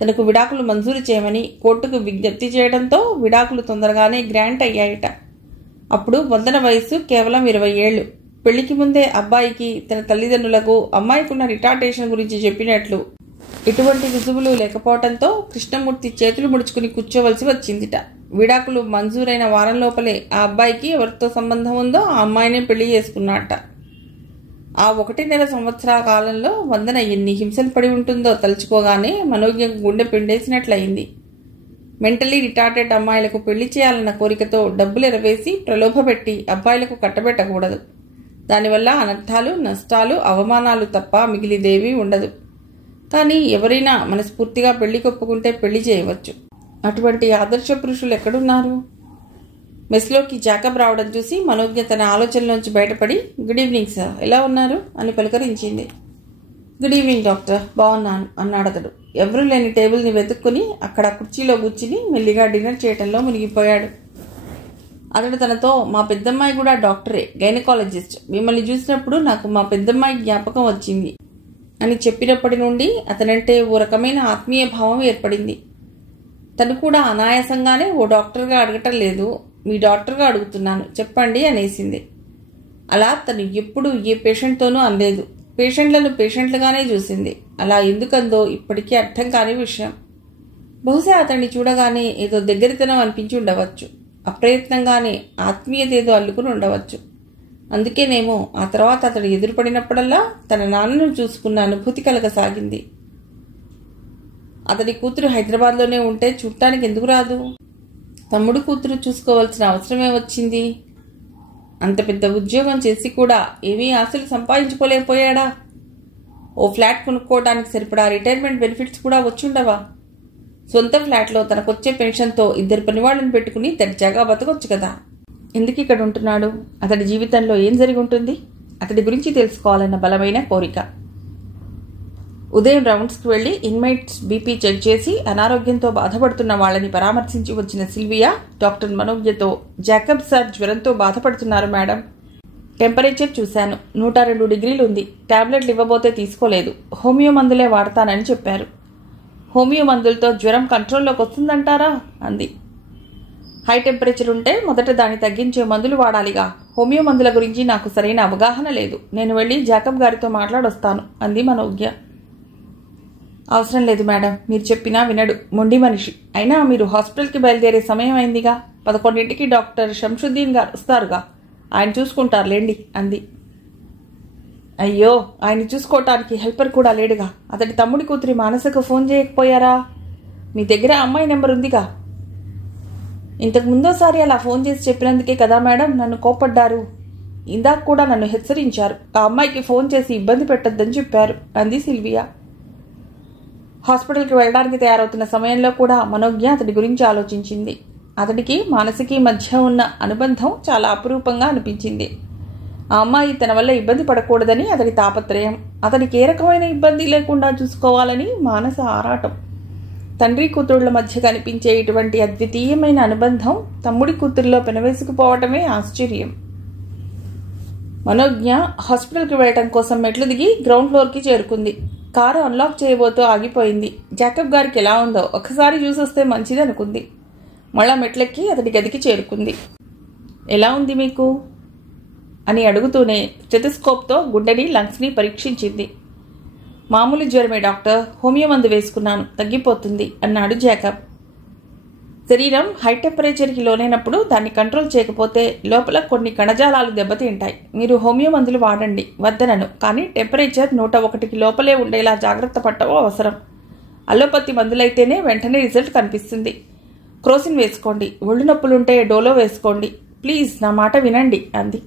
తనకు విడాకులు మంజూరు చేయమని కోర్టుకు విజ్ఞప్తి చేయడంతో విడాకులు తొందరగానే గ్రాంట్ అయ్యాయట. అప్పుడు వందన వయసు కేవలం 20 ఏళ్లు. పెళ్లికి ముందే అబ్బాయికి తన తల్లిదండ్రులకు అమ్మాయికున్న రిటార్టేషన్ గురించి చెప్పినట్లు ఎటువంటి రుజువులు లేకపోవడంతో కృష్ణమూర్తి చేతులు ముడుచుకుని కూర్చోవలసి వచ్చిందిట. విడాకులు మంజూరైన వారం లోపలే ఆ అబ్బాయికి ఎవరితో సంబంధం ఉందో ఆ అమ్మాయినే పెళ్లి చేసుకున్నట్ట. ఆ 1.5 సంవత్సరాల కాలంలో వందన ఎన్ని హింసలు పడి ఉంటుందో తలుచుకోగానే మనోజ్ఞకు గుండె పిండేసినట్లయింది. మెంటలీ రిటార్టెడ్ అమ్మాయిలకు పెళ్లి చేయాలన్న కోరికతో డబ్బులు ఎరవేసి ప్రలోభపెట్టి అబ్బాయిలకు కట్టబెట్టకూడదు. దానివల్ల అనర్థాలు, నష్టాలు, అవమానాలు తప్ప మిగిలిదేవీ ఉండదు. కానీ ఎవరైనా మనస్ఫూర్తిగా పెళ్లి కొప్పుకుంటే పెళ్లి చేయవచ్చు. అటువంటి ఆదర్శ పురుషులు ఎక్కడున్నారు? మెస్లోకి జాకబ్ రావడం చూసి మనోజ్ఞ తన ఆలోచనలోంచి బయటపడి, గుడ్ ఈవినింగ్ సార్, ఎలా ఉన్నారు అని పలకరించింది. గుడ్ ఈవినింగ్ డాక్టర్, బాగున్నాను అన్నాడు అతడు. ఎవరూ లేని టేబుల్ని వెతుక్కుని అక్కడ కుర్చీలో కూర్చుని మెల్లిగా డిన్నర్ చేయటంలో మునిగిపోయాడు. అతడు తనతో, మా పెద్దమ్మాయి కూడా డాక్టరే, గైనకాలజిస్ట్. మిమ్మల్ని చూసినప్పుడు నాకు మా పెద్దమ్మాయి జ్ఞాపకం వచ్చింది అని చెప్పినప్పటి నుండి అతనంటే ఓ రకమైన ఆత్మీయ భావం ఏర్పడింది. తను కూడా అనాయాసంగానే ఓ డాక్టర్గా అడగటం లేదు, మీ డాక్టర్గా అడుగుతున్నాను చెప్పండి అనేసింది. అలా తను ఎప్పుడూ ఏ పేషెంట్తోనూ అనలేదు. పేషెంట్లను పేషెంట్లుగానే చూసింది. అలా ఎందుకందో ఇప్పటికీ అర్థం కాని విషయం. బహుశా అతన్ని చూడగానే ఏదో దగ్గరితనం అనిపించి ఉండవచ్చు. అప్రయత్నంగానే ఆత్మీయత ఏదో అల్లుకుని ఉండవచ్చు. అందుకేనేమో ఆ తర్వాత అతడు ఎదురుపడినప్పుడల్లా తన నాన్నను చూసుకున్న అనుభూతి కలగసాగింది. అతడి కూతురు హైదరాబాద్లోనే ఉంటే చూడటానికి ఎందుకు రాదు? తమ్ముడు కూతురు చూసుకోవాల్సిన అవసరమే వచ్చింది. అంత పెద్ద ఉద్యోగం చేసి కూడా ఏమీ ఆశలు సంపాదించుకోలేకపోయాడా? ఓ ఫ్లాట్ కొనుక్కోవడానికి సరిపడా రిటైర్మెంట్ బెనిఫిట్స్ కూడా వచ్చుండవా? సొంత ఫ్లాట్లో తనకొచ్చే పెన్షన్తో 2 పనివాళ్ళని పెట్టుకుని దర్జాగా బతకొచ్చు కదా. ఎందుకు ఇక్కడ ఉంటున్నాడు? అతడి జీవితంలో ఏం జరిగి ఉంటుంది? అతడి గురించి తెలుసుకోవాలన్న బలమైన కోరిక. ఉదయం రౌండ్స్కి వెళ్లి ఇన్మైట్స్ బీపీ చెక్ చేసి అనారోగ్యంతో బాధపడుతున్న వాళ్ళని పరామర్శించి వచ్చిన సిల్వియా డాక్టర్ మనోజ్ఞతో, జాకబ్ సార్ జ్వరంతో బాధపడుతున్నారు మేడం. టెంపరేచర్ చూశాను, 102 డిగ్రీలు ఉంది. టాబ్లెట్లు ఇవ్వబోతే తీసుకోలేదు. హోమియో మందులే వాడతానని చెప్పారు. హోమియో మందులతో జ్వరం కంట్రోల్లోకి వస్తుందంటారా అంది. హై టెంపరేచర్ ఉంటే మొదట దాన్ని తగ్గించే మందులు వాడాలిగా. హోమియో మందుల గురించి నాకు సరైన అవగాహన లేదు. నేను వెళ్ళి జాకబ్ గారితో మాట్లాడొస్తాను అంది మనోజ్ఞ. అవసరం లేదు మేడం, మీరు చెప్పినా వినడు, మొండి మనిషి. అయినా మీరు హాస్పిటల్కి బయలుదేరే సమయం అయిందిగా. 11ంటికి డాక్టర్ షంషుద్దీన్ గారు వస్తారుగా, ఆయన చూసుకుంటారులేండి అంది. అయ్యో, ఆయన చూసుకోవటానికి హెల్పర్ కూడా లేడుగా. అతడి తమ్ముడి కూతురి మానసకు ఫోన్ చేయకపోయారా? మీ దగ్గర అమ్మాయి నెంబర్ ఉందిగా. ఇంతకు ముందోసారి అలా ఫోన్ చేసి చెప్పినందుకే కదా మేడం నన్ను కోప్పడ్డారు. ఇందాక కూడా నన్ను హెచ్చరించారు. ఆ అమ్మాయికి ఫోన్ చేసి ఇబ్బంది పెట్టొద్దని చెప్పారు అంది సిల్వియా. హాస్పిటల్కి వెళ్ళడానికి తయారవుతున్న సమయంలో కూడా మనోజ్ఞ అతడి గురించి ఆలోచించింది. అతడికి మానసికి మధ్య ఉన్న అనుబంధం చాలా అపురూపంగా అనిపించింది. ఆ అమ్మాయి తన వల్ల ఇబ్బంది పడకూడదని అతడి తాపత్రయం. అతడికి ఏ రకమైన ఇబ్బంది లేకుండా చూసుకోవాలని మానస ఆరాటం. తండ్రి కూతుళ్ల మధ్య కనిపించే ఇటువంటి అద్వితీయమైన అనుబంధం తమ్ముడి కూతురులో పెనవేసుకుపోవటమే ఆశ్చర్యం. మనోజ్ఞ హాస్పిటల్కి వెళ్ళటం కోసం మెట్లు దిగి గ్రౌండ్ ఫ్లోర్కి చేరుకుంది. కారు అన్లాక్ చేయబోతూ ఆగిపోయింది. జాకబ్ గారికి ఎలా ఉందో ఒక్కసారి చూసొస్తే మంచిది అనుకుంది. మళ్ళా మెట్లెక్కి అతడి గదికి చేరుకుంది. ఎలా ఉంది మీకు అని అడుగుతూనే స్టెథోస్కోప్తో గుండెని, లంగ్స్ని పరీక్షించింది. మామూలు జ్వరమే డాక్టర్, హోమియో మందు వేసుకున్నాను, తగ్గిపోతుంది అన్నాడు జాకబ్. శరీరం హై టెంపరేచర్కి లోనైనప్పుడు దాన్ని కంట్రోల్ చేయకపోతే లోపల కొన్ని కణజాలాలు దెబ్బతింటాయి. మీరు హోమియో మందులు వాడండి, వద్దనను. కానీ టెంపరేచర్ 101కి లోపలే ఉండేలా జాగ్రత్త పట్టడం అవసరం. అలోపతి మందులైతేనే వెంటనే రిజల్ట్ కనిపిస్తుంది. క్రోసిన్ వేసుకోండి, ఒళ్ళు నొప్పులుంటే డోలో వేసుకోండి. ప్లీజ్ నా మాట వినండి అంది.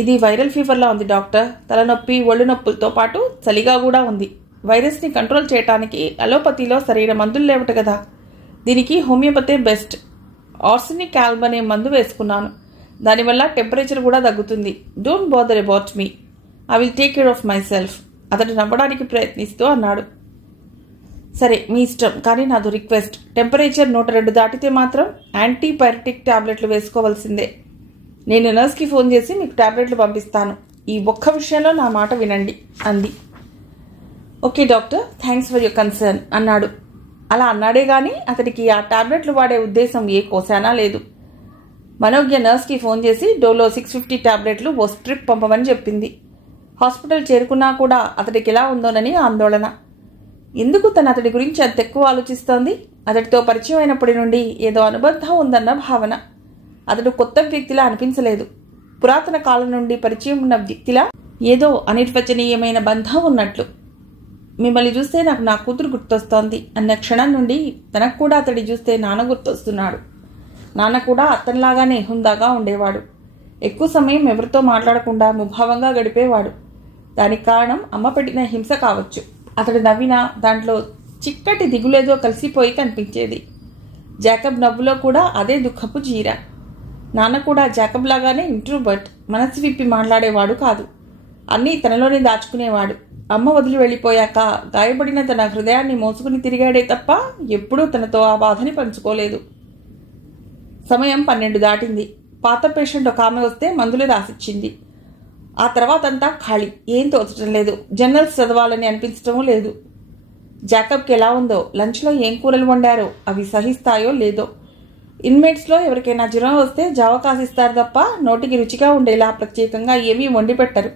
ఇది వైరల్ ఫీవర్లా ఉంది డాక్టర్. తలనొప్పి, ఒళ్ళు నొప్పులతో పాటు చలిగా కూడా ఉంది. వైరస్ని కంట్రోల్ చేయడానికి అలోపతిలో సరైన మందులు లేవట కదా. దీనికి హోమియోపతే బెస్ట్. ఆర్సెనిక్ ఆల్బ్ అనే మందు వేసుకున్నాను. దానివల్ల టెంపరేచర్ కూడా తగ్గుతుంది. Don't bother about me, I will take care of my self అతడు నవ్వడానికి ప్రయత్నిస్తూ అన్నాడు. సరే మీ ఇష్టం, కానీ నాదో రిక్వెస్ట్. టెంపరేచర్ 102 దాటితే మాత్రం యాంటీపైరటిక్ టాబ్లెట్లు వేసుకోవాల్సిందే. నేను నర్స్కి ఫోన్ చేసి మీకు టాబ్లెట్లు పంపిస్తాను. ఈ ఒక్క విషయంలో నా మాట వినండి అంది. Okay doctor, thanks for your concern అన్నాడు. అలా అన్నాడే గాని అతడికి ఆ టాబ్లెట్లు వాడే ఉద్దేశం ఏ కోసానా లేదు. మనోజ్ఞ నర్స్కి ఫోన్ చేసి డోలో 650 టాబ్లెట్లు ఓ స్ట్రిప్ పంపమని చెప్పింది. హాస్పిటల్ చేరుకున్నా కూడా అతడికి ఎలా ఉందోనని ఆందోళన. ఎందుకు తను అతడి గురించి అంత ఎక్కువ ఆలోచిస్తోంది? అతడితో పరిచయం అయినప్పటి నుండి ఏదో అనుబంధం ఉందన్న భావన. అతడు కొత్త వ్యక్తిలా అనిపించలేదు. పురాతన కాలం నుండి పరిచయం ఉన్న వ్యక్తిలా ఏదో అనిర్వచనీయమైన బంధం ఉన్నట్లు. మిమ్మల్ని చూస్తే నాకు నా కూతురు గుర్తొస్తోంది అన్న క్షణం నుండి తనకు కూడా అతడి చూస్తే నాన్న గుర్తొస్తున్నాడు. నాన్న కూడా అతనిలాగానే హుందాగా ఉండేవాడు. ఎక్కువ సమయం ఎవరితో మాట్లాడకుండా ముభావంగా గడిపేవాడు. దానికి కారణం అమ్మ పెట్టిన హింస కావచ్చు. అతడు నవ్వినా దాంట్లో చిక్కటి దిగులేదో కలిసిపోయి కనిపించేది. జాకబ్ నవ్వులో కూడా అదే దుఃఖపు జీర. నాన్న కూడా జాకబ్ లాగానే ఇంట్రోవర్ట్, మనసు విప్పి మాట్లాడేవాడు కాదు. అన్నీ తనలోనే దాచుకునేవాడు. అమ్మ వదిలి వెళ్ళిపోయాక గాయపడిన తన హృదయాన్ని మోసుకుని తిరిగాడే తప్ప ఎప్పుడూ తనతో ఆ బాధని పంచుకోలేదు. సమయం 12 దాటింది. పాత పేషెంట్ ఒక ఆమె వస్తే మందులు రాసిచ్చింది. ఆ తర్వాత అంతా ఖాళీ. ఏం తోచడం లేదు. జర్నల్స్ చదవాలని అనిపించటమూ లేదు. జాకబ్కి ఎలా ఉందో, లంచ్లో ఏం కూరలు వండారో, అవి సహిస్తాయో లేదో. ఇన్మేట్స్లో ఎవరికైనా జ్వరం వస్తే జావ కాసిస్తారు తప్ప నోటికి రుచిగా ఉండేలా ప్రత్యేకంగా ఏమీ వండి పెట్టరు.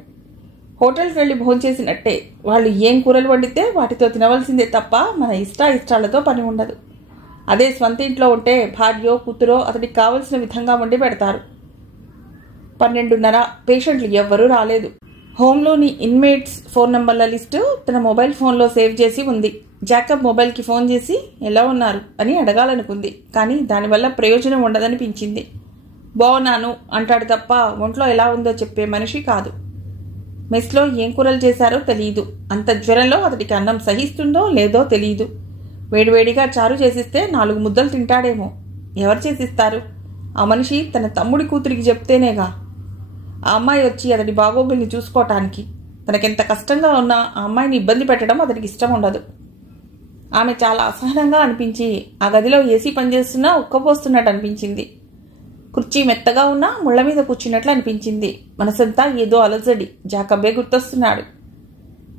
హోటల్కి వెళ్ళి భోంచేసినట్టే. వాళ్ళు ఏం కూరలు వండితే వాటితో తినవలసిందే తప్ప మన ఇష్టాలతో పని ఉండదు. అదే స్వంత ఇంట్లో ఉంటే భార్యో కూతురో అతడికి కావలసిన విధంగా వండి పెడతారు. 12:30. పేషెంట్లు ఎవ్వరూ రాలేదు. హోంలోని ఇన్మేట్స్ ఫోన్ నంబర్ల లిస్టు తన మొబైల్ ఫోన్లో సేవ్ చేసి ఉంది. జాకబ్ మొబైల్కి ఫోన్ చేసి ఎలా ఉన్నారు అని అడగాలనుకుంది. కానీ దానివల్ల ప్రయోజనం ఉండదనిపించింది. బాగున్నాను అంటాడు తప్ప ఒంట్లో ఎలా ఉందో చెప్పే మనిషి కాదు. మెస్లో ఏం కూరలు చేశారో తెలియదు. అంత జ్వరంలో అతడికి అన్నం సహిస్తుందో లేదో తెలియదు. వేడివేడిగా చారు చేసిస్తే 4 ముద్దలు తింటాడేమో. ఎవరు చేసిస్తారు? ఆ మనిషి తన తమ్ముడి కూతురికి చెప్తేనేగా. ఆ అమ్మాయి వచ్చి అతడి బాగోగుల్ని చూసుకోవటానికి. తనకెంత కష్టంగా ఉన్నా ఆ అమ్మాయిని ఇబ్బంది పెట్టడం అతడికి ఇష్టం ఉండదు. ఆమె చాలా అసహనంగా అనిపించి ఆ గదిలో ఏసీ పనిచేస్తున్నా ఉక్కపోస్తున్నట్టు అనిపించింది. కుర్చీ మెత్తగా ఉన్నా ముళ్ల మీద కూర్చున్నట్లు అనిపించింది. మనసంతా ఏదో అలజడి. జాకబ్బే గుర్తొస్తున్నాడు.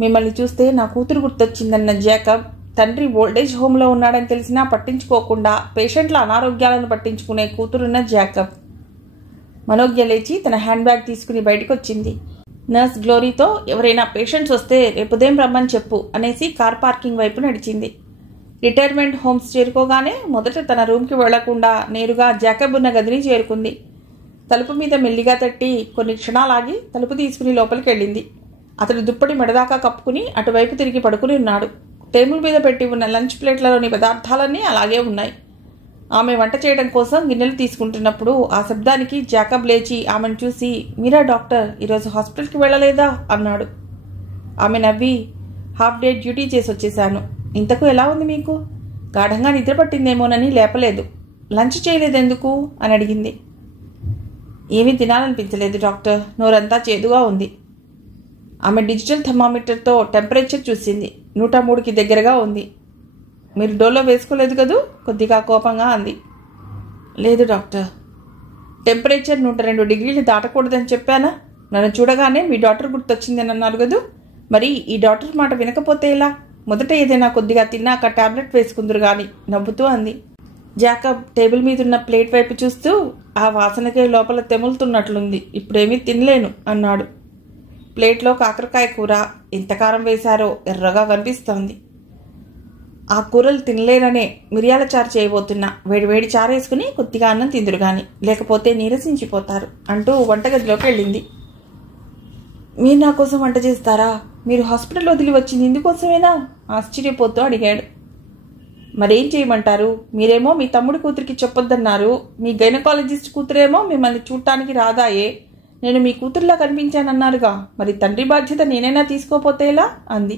మిమ్మల్ని చూస్తే నా కూతురు గుర్తొచ్చిందన్న జాకబ్ తండ్రి ఓల్డేజ్ హోమ్లో ఉన్నాడని తెలిసినా పట్టించుకోకుండా పేషెంట్ల అనారోగ్యాలను పట్టించుకునే కూతురున్న జాకబ్. మనోజ్ఞ లేచి తన హ్యాండ్ బ్యాగ్ తీసుకుని బయటకు వచ్చింది. నర్స్ గ్లోరీతో ఎవరైనా పేషెంట్స్ వస్తే రేపు ఉదయం రమ్మని చెప్పు అనేసి కార్ పార్కింగ్ వైపు నడిచింది. రిటైర్మెంట్ హోమ్స్ చేరుకోగానే మొదట తన రూమ్కి వెళ్లకుండా నేరుగా జాకబ్ ఉన్న గదిని చేరుకుంది. తలుపు మీద మెల్లిగా తట్టి కొన్ని క్షణాలాగి తలుపు తీసుకుని లోపలికి వెళ్ళింది. అతడు దుప్పటి మెడదాకా కప్పుకుని అటువైపు తిరిగి పడుకుని ఉన్నాడు. టేబుల్ మీద పెట్టి ఉన్న లంచ్ ప్లేట్లలోని పదార్థాలన్నీ అలాగే ఉన్నాయి. ఆమె వంట చేయడం కోసం గిన్నెలు తీసుకుంటున్నప్పుడు ఆ శబ్దానికి జాకబ్ లేచి ఆమెను చూసి, మీరా డాక్టర్, ఈరోజు హాస్పిటల్కి వెళ్ళలేదా అన్నాడు. ఆమె నవ్వి, హాఫ్ డే డ్యూటీ చేసి వచ్చేశాను. ఇంతకు ఎలా ఉంది మీకు? గాఢంగా నిద్ర పట్టిందేమోనని లేపలేదు. లంచ్ చేయలేదెందుకు అని అడిగింది. ఏమీ తినాలనిపించలేదు డాక్టర్, నోరంతా చేదుగా ఉంది. ఆమె డిజిటల్ థర్మామీటర్తో టెంపరేచర్ చూసింది. 103కి దగ్గరగా ఉంది. మీరు డోలో వేసుకోలేదు కదూ? కొద్దిగా కోపంగా అంది. లేదు డాక్టర్. టెంపరేచర్ 102 డిగ్రీలు దాటకూడదని చెప్పానా? నన్ను చూడగానే మీ డాక్టర్ గుర్తొచ్చిందని అన్నారు కదూ. మరి ఈ డాక్టర్ మాట వినకపోతే ఎలా? మొదట ఏదైనా కొద్దిగా తిన్నాక టాబ్లెట్ వేసుకుందరు గాని నవ్వుతూ అంది. జాకబ్ టేబుల్ మీదున్న ప్లేట్ వైపు చూస్తూ, ఆ వాసనకే లోపల తెములుతున్నట్లుంది, ఇప్పుడేమీ తినలేను అన్నాడు. ప్లేట్లో కాకరకాయ కూర. ఎంత కారం వేశారో ఎర్రగా కనిపిస్తోంది. ఆ కూరలు తినలేననే మిరియాల చారు చేయబోతున్నా. వేడివేడి చారు వేసుకుని కొద్దిగా అన్నం తిందురు గాని, లేకపోతే నీరసించిపోతారు అంటూ వంటగదిలోకి వెళ్ళింది. మీరు నా కోసం వంట చేస్తారా? మీరు హాస్పిటల్ వదిలి వచ్చింది ఇందుకోసమేనా? ఆశ్చర్యపోతూ అడిగాడు. మరేం చేయమంటారు? మీరేమో మీ తమ్ముడి కూతురికి చెప్పొద్దన్నారు. మీ గైనకాలజిస్ట్ కూతురేమో మిమ్మల్ని చూడటానికి రాదాయే. నేను మీ కూతురులా కనిపించానన్నారుగా. మరి తండ్రి బాధ్యత నేనైనా తీసుకోపోతే ఎలా అంది.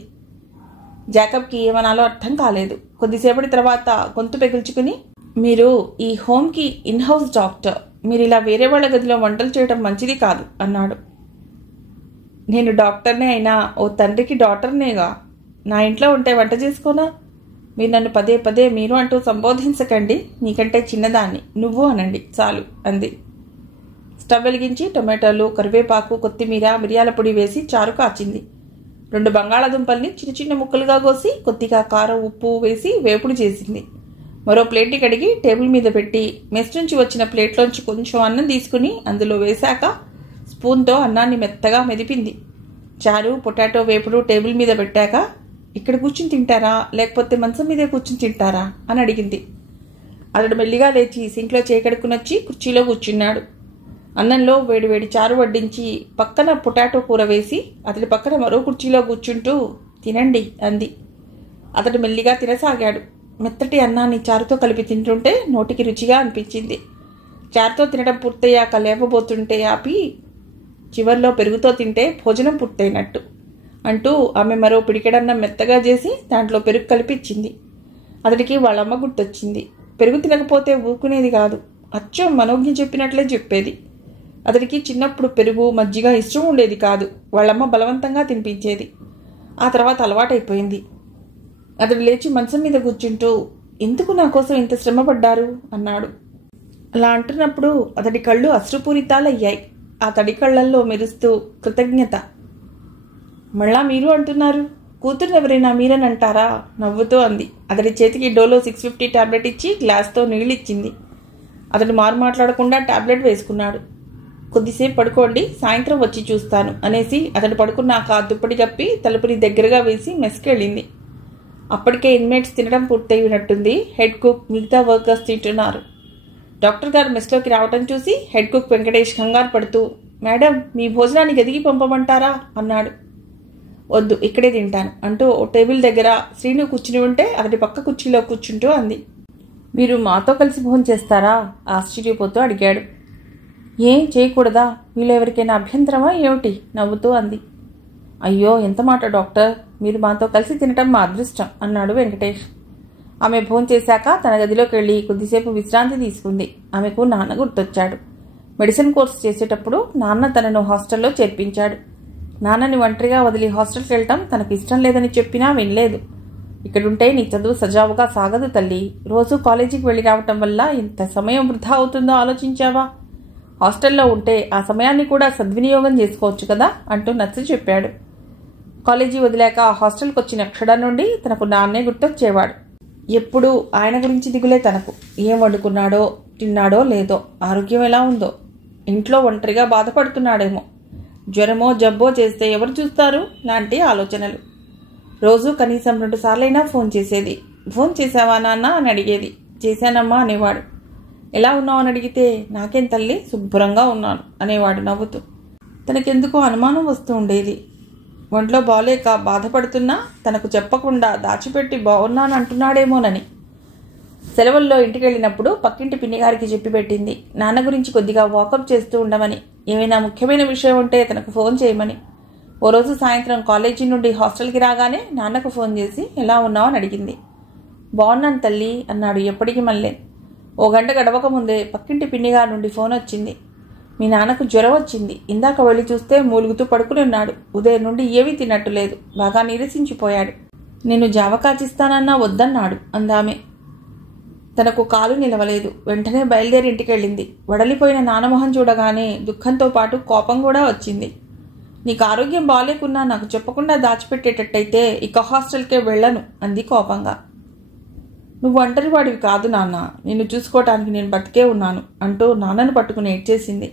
జాకబ్కి ఏమనాలో అర్థం కాలేదు. కొద్దిసేపటి తర్వాత గొంతు పెగుల్చుకుని, మీరు ఈ హోమ్కి ఇన్హౌస్ డాక్టర్. మీరు ఇలా వేరే వాళ్ళ గదిలో వంటలు చేయడం మంచిది కాదు అన్నాడు. నేను డాక్టర్నే అయినా ఓ తండ్రికి డాక్టర్నేగా. నా ఇంట్లో ఉంటే వంట చేసుకోనా? మీరు నన్ను పదే పదే మీరు అంటూ సంబోధించకండి. నీకంటే చిన్నదాన్ని, నువ్వు అనండి చాలు అంది. స్టవ్ వెలిగించి టొమాటోలు, కరివేపాకు, కొత్తిమీర, మిరియాల పొడి వేసి చారు కాచింది. 2 బంగాళాదుంపల్ని చిన్న చిన్న ముక్కలుగా కోసి కొద్దిగా కారం ఉప్పు వేసి వేపుడు చేసింది. మరో ప్లేట్ని కడిగి టేబుల్ మీద పెట్టి మెస్ నుంచి వచ్చిన ప్లేట్లోంచి కొంచెం అన్నం తీసుకుని అందులో వేశాక స్పూన్తో అన్నాన్ని మెత్తగా మెదిపింది. చారు పొటాటో వేపుడు టేబుల్ మీద పెట్టాక, ఇక్కడ కూర్చుని తింటారా లేకపోతే మంచం మీదే కూర్చుని తింటారా అని అడిగింది. అతడు మెల్లిగా లేచి సింక్లో చేకడుకునొచ్చి కుర్చీలో కూర్చున్నాడు. అన్నంలో వేడివేడి చారు వడ్డించి పక్కన పొటాటో కూర వేసి అతడి పక్కన మరో కుర్చీలో కూర్చుంటూ తినండి అంది. అతడు మెల్లిగా తినసాగాడు. మెత్తటి అన్నాన్ని చారుతో కలిపి తింటుంటే నోటికి రుచిగా అనిపించింది. చారుతో తినడం పూర్తయ్యాక లేపబోతుంటే ఆపి, చివర్లో పెరుగుతో తింటే భోజనం పూర్తయినట్టు అంటూ ఆమె మరో పిడికెడన్నం మెత్తగా చేసి దాంట్లో పెరుగు కలిపి ఇచ్చింది. అతడికి వాళ్ళమ్మ గుర్తొచ్చింది. పెరుగు తినకపోతే ఊరుకునేది కాదు, అచ్చం మనోజ్ఞ చెప్పినట్లే చెప్పేది. అతడికి చిన్నప్పుడు పెరుగు మజ్జిగ ఇష్టం ఉండేది కాదు, వాళ్ళమ్మ బలవంతంగా తినిపించేది. ఆ తర్వాత అలవాటైపోయింది. అతడు లేచి మంచం మీద కూర్చుంటూ, ఎందుకు నా కోసం ఇంత శ్రమపడ్డారు అన్నాడు. అలా అంటున్నప్పుడు అతడి కళ్ళు అశ్రుపూరితాలయ్యాయి. ఆ తడి కళ్ళల్లో మెరుస్తూ కృతజ్ఞత. మళ్ళా మీరు అంటున్నారు, కూతురు ఎవరైనా మీరని అంటారా నవ్వుతూ అంది. అతడి చేతికి డోలో 650 టాబ్లెట్ ఇచ్చి గ్లాస్తో నీళ్ళిచ్చింది. అతడు మారు మాట్లాడకుండా టాబ్లెట్ వేసుకున్నాడు. కొద్దిసేపు పడుకోండి, సాయంత్రం వచ్చి చూస్తాను అనేసి అతడు పడుకున్నాక దుప్పటి కప్పి తలుపుని దగ్గరగా వేసి మెస్కి వెళ్ళింది. అప్పటికే ఇన్మేట్స్ తినడం పూర్తయినట్టుంది. హెడ్ కుక్ మిగతా వర్కర్స్ తింటున్నారు. డాక్టర్ గారు మెస్లోకి రావటం చూసి హెడ్ కుక్ వెంకటేష్ కంగారు పడుతూ, మేడం మీ భోజనాన్ని గదికి పంపమంటారా అన్నాడు. వద్దు, ఇక్కడే తింటాను అంటూ ఓ టేబుల్ దగ్గర శ్రీను కూర్చుని ఉంటే అతడి పక్క కుర్చీలో కూర్చుంటూ అంది. మీరు మాతో కలిసి భోజనం చేస్తారా ఆశ్చర్యపోతూ అడిగాడు. ఏం చేయకూడదా, మీలో ఎవరికైనా అభ్యంతరమా ఏమిటి నవ్వుతూ అంది. అయ్యో ఎంత మాట డాక్టర్, మీరు మాతో కలిసి తినటం మా అదృష్టం అన్నాడు వెంకటేష్. ఆమె భోంచేశాక తన గదిలోకి వెళ్ళి కొద్దిసేపు విశ్రాంతి తీసుకుంది. ఆమెకు నాన్న గుర్తొచ్చాడు. మెడిసిన్ కోర్సు చేసేటప్పుడు నాన్న తనను హాస్టల్లో చేర్పించాడు. నాన్నని ఒంటరిగా వదిలి హాస్టల్కి వెళ్ళటం తనకు ఇష్టం లేదని చెప్పినా వినలేదు. ఇక్కడుంటే నీ చదువు సజావుగా సాగదు తల్లి, రోజు కాలేజీకి వెళ్ళి రావటం వల్ల ఇంత సమయం వృధా అవుతుందో ఆలోచించావా? హాస్టల్లో ఉంటే ఆ సమయాన్ని కూడా సద్వినియోగం చేసుకోవచ్చు కదా అంటూ నచ్చ చెప్పాడు. కాలేజీ వదిలాక హాస్టల్కి వచ్చిన క్షణం నుండి తనకు నాన్నే గుర్తొచ్చేవాడు. ఎప్పుడూ ఆయన గురించి దిగులే తనకు. ఏం వండుకున్నాడో, తిన్నాడో లేదో, ఆరోగ్యం ఎలా ఉందో, ఇంట్లో ఒంటరిగా బాధపడుతున్నాడేమో, జ్వరమో జబ్బో చేస్తే ఎవరు చూస్తారు లాంటి ఆలోచనలు. రోజు కనీసం 2 సార్లైనా ఫోన్ చేసేది. ఫోన్ చేశావా నాన్న అని అడిగేది. చేశానమ్మా అనేవాడు. ఎలా ఉన్నావు అని అడిగితే నాకేం తల్లి శుభ్రంగా ఉన్నాను అనేవాడు నవ్వుతూ. తనకెందుకో అనుమానం వస్తూ ఉండేది. ఒంట్లో బాలేక బాధపడుతున్నా తనకు చెప్పకుండా దాచిపెట్టి బాగున్నానంటున్నాడేమోనని. సెలవుల్లో ఇంటికి వెళ్ళినప్పుడు పక్కింటి పిన్నిగారికి చెప్పి పెట్టింది నాన్న గురించి కొద్దిగా వాకప్ చేస్తూ ఉండమని, ఏమైనా ముఖ్యమైన విషయం ఉంటే తనకు ఫోన్ చేయమని. ఓ రోజు సాయంత్రం కాలేజీ నుండి హాస్టల్కి రాగానే నాన్నకు ఫోన్ చేసి ఎలా ఉన్నావు అని అడిగింది. బాగున్నాను తల్లి అన్నాడు ఎప్పటికీ మళ్ళీ. ఓ గంట గడవక ముందే పక్కింటి పిన్నిగారి నుండి ఫోన్ వచ్చింది. మీ నాన్నకు జ్వరం వచ్చింది, ఇందాక వెళ్ళి చూస్తే మూలుగుతూ పడుకుని ఉన్నాడు, ఉదయం నుండి ఏమీ తిన్నట్టు లేదు, బాగా నీరసించిపోయాడు, నేను జావ కాచిస్తానన్నా వద్దన్నాడు అందామె. తనకు కాలు నిలవలేదు. వెంటనే బయలుదేరి ఇంటికి వెళ్ళింది. వడలిపోయిన నానమొహం చూడగానే దుఃఖంతో పాటు కోపం కూడా వచ్చింది. నీకు ఆరోగ్యం బాగాలేకున్నా నాకు చెప్పకుండా దాచిపెట్టేటట్టయితే ఇక హాస్టల్కే వెళ్ళను అంది కోపంగా. నువ్వు ఒంటరి వాడివి కాదు నాన్న, నిన్ను చూసుకోవటానికి నేను బతికే ఉన్నాను అంటూ నాన్నను పట్టుకుని ఏడ్చేసింది.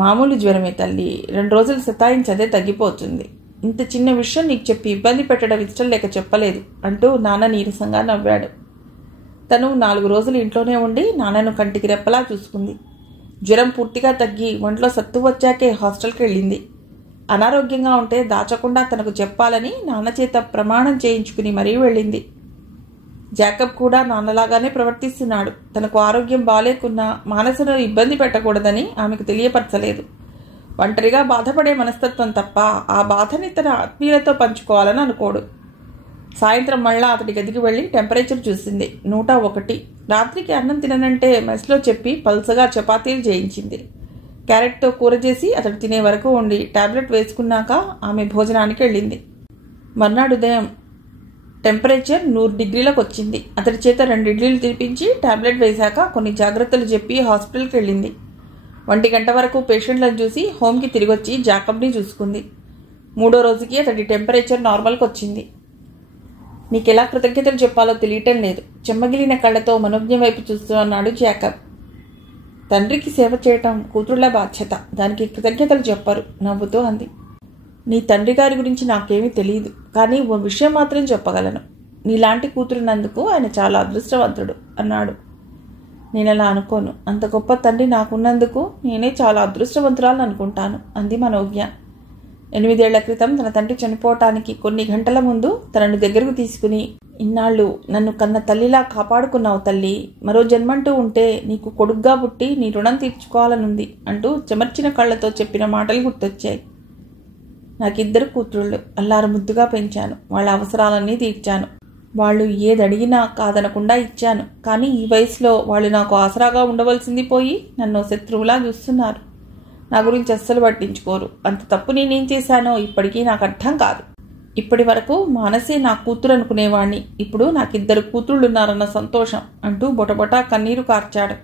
మామూలు జ్వరమే తల్లి, 2 రోజులు సతాయించదే తగ్గిపోతుంది, ఇంత చిన్న విషయం నీకు చెప్పి ఇబ్బంది పెట్టడం ఇష్టం లేక చెప్పలేదు అంటూ నాన్న నీరసంగా నవ్వాడు. తను 4 రోజులు ఇంట్లోనే ఉండి నాన్నను కంటికి రెప్పలా చూసుకుంది. జ్వరం పూర్తిగా తగ్గి ఒంట్లో సత్తు వచ్చాకే హాస్టల్కి వెళ్ళింది. అనారోగ్యంగా ఉంటే దాచకుండా తనకు చెప్పాలని నాన్న చేత ప్రమాణం చేయించుకుని మరీ వెళ్ళింది. జాకబ్ కూడా నాన్నలాగానే ప్రవర్తిస్తున్నాడు. తనకు ఆరోగ్యం బాలేకున్నా మానసును ఇబ్బంది పెట్టకూడదని ఆమెకు తెలియపరచలేదు. ఒంటరిగా బాధపడే మనస్తత్వం తప్ప ఆ బాధని తన ఆత్మీయులతో పంచుకోవాలని అనుకోడు. సాయంత్రం మళ్ళా అతడి గదికి వెళ్ళి టెంపరేచర్ చూసింది. 101. రాత్రికి అన్నం తిననంటే మెస్లో చెప్పి పల్సగా చపాతీలు చేయించింది. క్యారెట్తో కూర చేసి అతడు తినే వరకు ఉండి టాబ్లెట్ వేసుకున్నాక ఆమె భోజనానికి వెళ్ళింది. మర్నాడు ఉదయం టెంపరేచర్ 100 డిగ్రీలకు వచ్చింది. అతడి చేత 2 ఇడ్లీలు తినిపించి టాబ్లెట్ వేశాక కొన్ని జాగ్రత్తలు చెప్పి హాస్పిటల్కి వెళ్ళింది. 1 గంట వరకు పేషెంట్లను చూసి హోమ్కి తిరిగొచ్చి జాకబ్ని చూసుకుంది. 3వ రోజుకి అతడి టెంపరేచర్ నార్మల్కి వచ్చింది. నీకెలా కృతజ్ఞతలు చెప్పాలో తెలియటం లేదు, చెమ్మగిలిన కళ్ళతో మనోజ్ఞ వైపు చూస్తూ అన్నాడు జాకబ్. తండ్రికి సేవ చేయటం కూతుళ్ల బాధ్యత, దానికి కృతజ్ఞతలు చెప్పరు నవ్వుతూ అంది. నీ తండ్రి గారి గురించి నాకేమీ తెలియదు, కానీ ఓ విషయం మాత్రం చెప్పగలను. నీలాంటి కూతురున్నందుకు ఆయన చాలా అదృష్టవంతుడు అన్నాడు. నేనలా అనుకోను. అంత గొప్ప తండ్రి నాకున్నందుకు నేనే చాలా అదృష్టవంతురాలను అనుకుంటాను అంది మనోజ్ఞ. 8 ఏళ్ల క్రితం తన తండ్రి చనిపోవటానికి కొన్ని గంటల ముందు తనను దగ్గరకు తీసుకుని, ఇన్నాళ్ళు నన్ను కన్న తల్లిలా కాపాడుకున్నావు తల్లి, మరో జన్మంటూ ఉంటే నీకు కొడుగ్గా పుట్టి నీ రుణం తీర్చుకోవాలనుంది అంటూ చెమర్చిన కళ్ళతో చెప్పిన మాటలు గుర్తొచ్చాయి. నాకిద్దరు కూతుళ్ళు, అల్లారు ముద్దుగా పెంచాను, వాళ్ళ అవసరాలన్నీ తీర్చాను. వాళ్ళు ఏదడిగినా కాదనకుండా ఇచ్చాను. కానీ ఈ వయసులో వాళ్ళు నాకు ఆసరాగా ఉండవలసింది పోయి నన్ను శత్రువులా చూస్తున్నారు. నా గురించి అస్సలు పట్టించుకోరు. అంత తప్పు నేనేం చేశానో ఇప్పటికీ నాకు అర్థం కాదు. ఇప్పటి వరకు మానసే నా కూతురు అనుకునేవాణ్ణి, ఇప్పుడు నాకిద్దరు కూతుళ్ళున్నారన్న సంతోషం అంటూ బొటబొటా కన్నీరు కార్చాడు.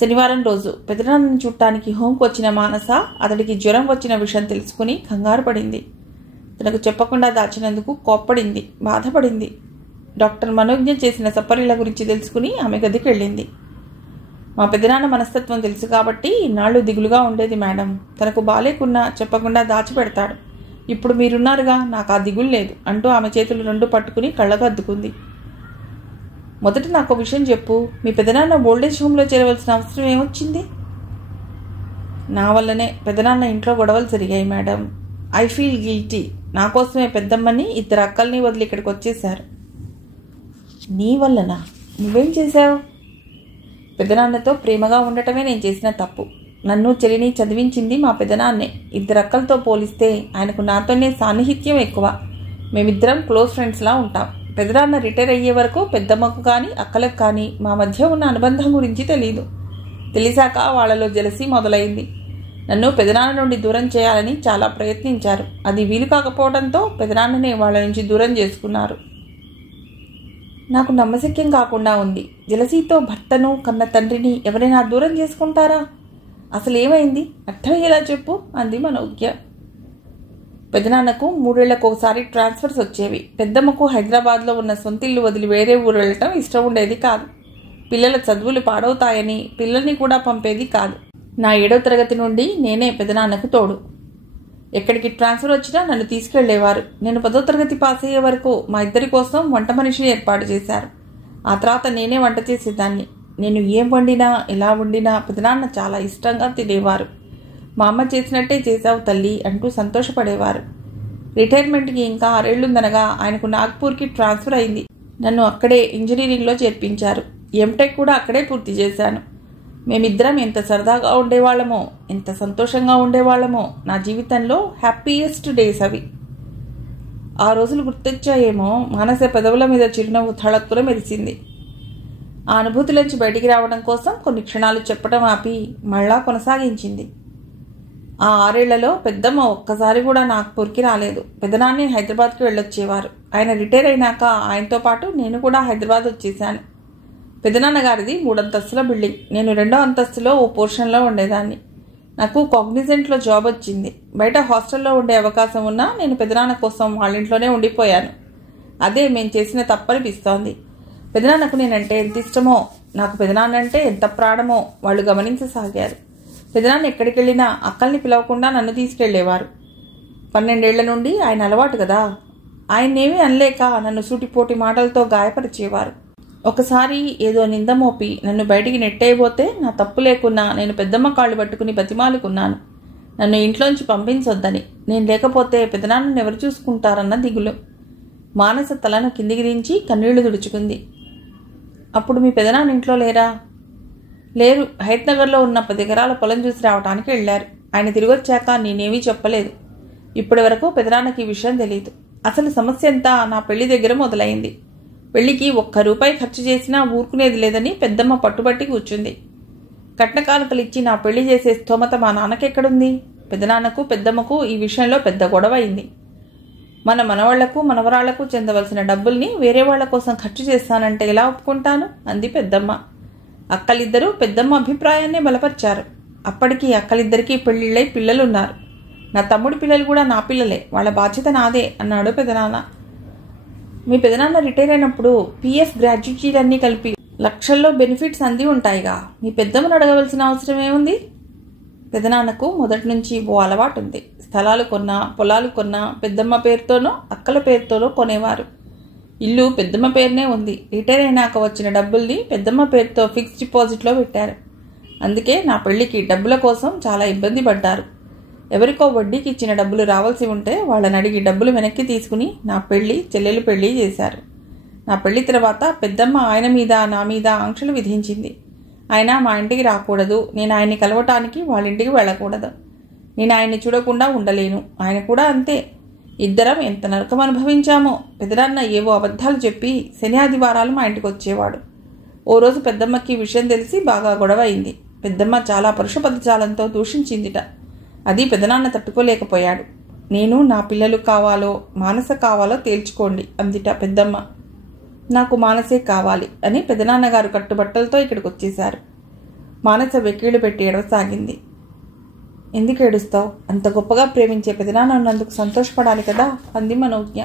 శనివారం రోజు పెదనాన్నని చూడటానికి హోంకు వచ్చిన మానస అతడికి జ్వరం వచ్చిన విషయం తెలుసుకుని కంగారు పడింది. తనకు చెప్పకుండా దాచినందుకు కోప్పడింది, బాధపడింది. డాక్టర్ మనోజ్ఞ చేసిన సపర్యల గురించి తెలుసుకుని ఆమె గదికి వెళ్ళింది. మా పెదనాన్న మనస్తత్వం తెలుసు కాబట్టి ఇన్నాళ్ళు దిగులుగా ఉండేది మేడం. తనకు బాలేకున్నా చెప్పకుండా దాచిపెడతాడు. ఇప్పుడు మీరున్నారుగా, నాకు ఆ దిగులు లేదు అంటూ ఆమె చేతులు 2 పట్టుకుని కళ్ళకు అద్దుకుంది. మొదట నాకు విషయం చెప్పు, మీ పెదనాన్న ఓల్డేజ్ హోమ్లో చేరవలసిన అవసరం ఏమొచ్చింది? నా వల్లనే పెదనాన్న ఇంట్లో గొడవలు జరిగాయి మేడం. I feel guilty. నా కోసమే పెద్దమ్మని 2 అక్కల్ని వదిలి ఇక్కడికి వచ్చేశారు. నీ వల్లనా? నువ్వేం చేశావు? పెదనాన్నతో ప్రేమగా ఉండటమే నేను చేసిన తప్పు. నన్ను చెల్లిని చదివించింది మా పెదనాన్నే. 2 అక్కలతో పోలిస్తే ఆయనకు నాతోనే సాన్నిహిత్యం ఎక్కువ. మేమిద్దరం క్లోజ్ ఫ్రెండ్స్లా ఉంటాం. పెదనాన్న రిటైర్ అయ్యే వరకు పెద్దమ్మకు కానీ అక్కలకు కానీ మా మధ్య ఉన్న అనుబంధం గురించి తెలియదు. తెలిసాక వాళ్లలో జలసీ మొదలైంది. నన్ను పెదనాన్న నుండి దూరం చేయాలని చాలా ప్రయత్నించారు. అది వీలు కాకపోవడంతో పెదనాన్ననే వాళ్ళ నుంచి దూరం చేసుకున్నారు. నాకు నమ్మశక్యం కాకుండా ఉంది. జలసీతో భర్తను కన్న తండ్రిని ఎవరైనా దూరం చేసుకుంటారా? అసలు ఏమైంది? అర్థమయ్యేలా చెప్పు అంది మనోజ్ఞ. పెదనాన్నకు 3 ఏళ్లకు ఒకసారి ట్రాన్స్ఫర్స్ వచ్చేవి. పెద్దమ్మకు హైదరాబాద్లో ఉన్న సొంతిల్లు వదిలి వేరే ఊరు వెళ్ళటం ఇష్టం ఉండేది కాదు. పిల్లల చదువులు పాడవుతాయని పిల్లల్ని కూడా పంపేది కాదు. నా 7వ తరగతి నుండి నేనే పెదనాన్నకు తోడు. ఎక్కడికి ట్రాన్స్ఫర్ వచ్చినా నన్ను తీసుకెళ్లేవారు. నేను 10వ తరగతి పాస్ అయ్యే వరకు మా ఇద్దరి కోసం వంట మనిషిని ఏర్పాటు చేశారు. ఆ తర్వాత నేనే వంట చేసేదాన్ని. నేను ఏం వండినా ఎలా వండినా పెదనాన్న చాలా ఇష్టంగా తినేవారు. మా అమ్మ చేసినట్టే చేశావు తల్లి అంటూ సంతోషపడేవారు. రిటైర్మెంట్కి ఇంకా 6 ఏళ్లుందనగా ఆయనకు నాగ్పూర్కి ట్రాన్స్ఫర్ అయింది. నన్ను అక్కడే ఇంజనీరింగ్లో చేర్పించారు. ఎంటెక్ కూడా అక్కడే పూర్తి చేశాను. మేమిద్దరం ఎంత సరదాగా ఉండేవాళ్ళమో, ఎంత సంతోషంగా ఉండేవాళ్ళమో. నా జీవితంలో హ్యాపీయెస్ట్ డేస్ అవి. ఆ రోజులు గుర్తొచ్చాయేమో. మానస పెదవుల మీద చిరునవ్వు తళక్కున మెరిసింది. ఆ అనుభూతిలోంచి బయటికి రావడం కోసం కొన్ని క్షణాలు చెప్పడం ఆపి మళ్ళా కొనసాగించింది. ఆ 6 ఏళ్లలో పెద్దమ్మ ఒక్కసారి కూడా నాగ్పూర్కి రాలేదు. పెదనాన్నే హైదరాబాద్కి వెళ్ళొచ్చేవారు. ఆయన రిటైర్ అయినాక ఆయనతో పాటు నేను కూడా హైదరాబాద్ వచ్చేసాను. పెదనాన్నగారిది 3 అంతస్తుల బిల్డింగ్. నేను 2వ అంతస్తులో ఓ పోర్షన్లో ఉండేదాన్ని. నాకు కాగ్నిజెంట్లో జాబ్ వచ్చింది. బయట హాస్టల్లో ఉండే అవకాశం ఉన్నా నేను పెదనాన్న కోసం వాళ్ళింట్లోనే ఉండిపోయాను. అదే మేము చేసిన తప్పనిపిస్తోంది. పెదనాన్నకు నేనంటే ఎంత ఇష్టమో, నాకు పెదనాన్నంటే ఎంత ప్రాణమో వాళ్ళు గమనించసాగారు. పెదనాన్న ఎక్కడికి వెళ్ళినా అక్కల్ని పిలవకుండా నన్ను తీసుకెళ్లేవారు. 12 ఏళ్ల నుండి ఆయన అలవాటు కదా. ఆయన్నేమీ అనలేక నన్ను సూటిపోటి మాటలతో గాయపరిచేవారు. ఒకసారి ఏదో నింద మోపి నన్ను బయటికి నెట్టేయబోతే నా తప్పు లేకున్నా నేను పెద్దమ్మ కాళ్ళు పట్టుకుని బతిమాలుకున్నాను, నన్ను ఇంట్లోంచి పంపించొద్దని. నేను లేకపోతే పెదనాన్నను ఎవరు చూసుకుంటారన్న దిగులు. మానస తలను కిందికి దించి కన్నీళ్లు తుడుచుకుంది. అప్పుడు మీ పెదనాన్న ఇంట్లో లేరా? లేరు. హైత్నగర్లో ఉన్న 10 ఎకరాల పొలం చూసి రావడానికి వెళ్ళారు. ఆయన తిరిగొచ్చాక నేనేమీ చెప్పలేదు. ఇప్పటి వరకు పెదనాన్నకి ఈ విషయం తెలియదు. అసలు సమస్య అంతా నా పెళ్లి దగ్గర మొదలైంది. పెళ్లికి 1 రూపాయి ఖర్చు చేసినా ఊరుకునేది లేదని పెద్దమ్మ పట్టుబట్టి కూర్చుంది. కట్నకానుకలు ఇచ్చి నా పెళ్లి చేసే స్తోమత మా నాన్నకెక్కడుంది? పెదనాన్నకు పెద్దమ్మకు ఈ విషయంలో పెద్ద గొడవ అయింది. మన మనవాళ్లకు మనవరాళ్లకు చెందవలసిన డబ్బుల్ని వేరే వాళ్ల కోసం ఖర్చు చేస్తానంటే ఎలా ఒప్పుకుంటాను అంది పెద్దమ్మ. అక్కలిద్దరూ పెద్దమ్మ అభిప్రాయాన్నే బలపరిచారు. అప్పటికి అక్కలిద్దరికీ పెళ్లిళ్ళై పిల్లలున్నారు. నా తమ్ముడి పిల్లలు కూడా నా పిల్లలే, వాళ్ళ బాధ్యత నాదే అన్నాడు పెదనాన్న. మీ పెదనాన్న రిటైర్ అయినప్పుడు పిఎఫ్ గ్రాడ్యుయేటీలన్నీ కలిపి లక్షల్లో బెనిఫిట్స్ అంది ఉంటాయిగా, మీ పెద్దమ్మను అడగవలసిన అవసరం ఏముంది? పెదనాన్నకు మొదటి నుంచి ఓ అలవాటు ఉంది. స్థలాలు కొన్నా, పొలాలు కొన్నా పెద్దమ్మ పేరుతోనో అక్కల పేరుతోనో కొనేవారు. ఇల్లు పెద్దమ్మ పేరునే ఉంది. రిటైర్ అయినాక వచ్చిన డబ్బుల్ని పెద్దమ్మ పేరుతో ఫిక్స్డ్ డిపాజిట్లో పెట్టారు. అందుకే నా పెళ్లికి డబ్బుల కోసం చాలా ఇబ్బంది పడ్డారు. ఎవరికో వడ్డీకి ఇచ్చిన డబ్బులు రావాల్సి ఉంటే వాళ్ళని అడిగి డబ్బులు వెనక్కి తీసుకుని నా పెళ్లి, చెల్లెలు పెళ్లి చేశారు. నా పెళ్లి తర్వాత పెద్దమ్మ ఆయన మీద, నా మీద ఆంక్షలు విధించింది. ఆయన మా ఇంటికి రాకూడదు, నేను ఆయన్ని కలవటానికి వాళ్ళ ఇంటికి వెళ్ళకూడదు, నేను ఆయన్ని చూడకుండా ఉండలేను. ఆయన కూడా అంతే. ఇద్దరం ఎంత నరకం అనుభవించామో. పెదనాన్న ఏవో అబద్ధాలు చెప్పి శని ఆదివారాలు మా ఇంటికి వచ్చేవాడు. ఓ రోజు పెద్దమ్మకి విషయం తెలిసి బాగా గొడవ అయింది. పెద్దమ్మ చాలా పరుష పదజాలంతో దూషించిందిట. అది పెదనాన్న తట్టుకోలేకపోయాడు. నేను నా పిల్లలు కావాలో మానస కావాలో తేల్చుకోండి అందిట పెద్దమ్మ. నాకు మానసే కావాలి అని పెదనాన్నగారు కట్టుబట్టలతో ఇక్కడికి వచ్చేశారు. మానస వెక్కిళ్ళు పెట్టి ఏడవసాగింది. ఎందుకు ఏడుస్తావు? అంత గొప్పగా ప్రేమించే పెదనాన్న ఉన్నందుకు సంతోషపడాలి కదా అంది మనోజ్ఞ.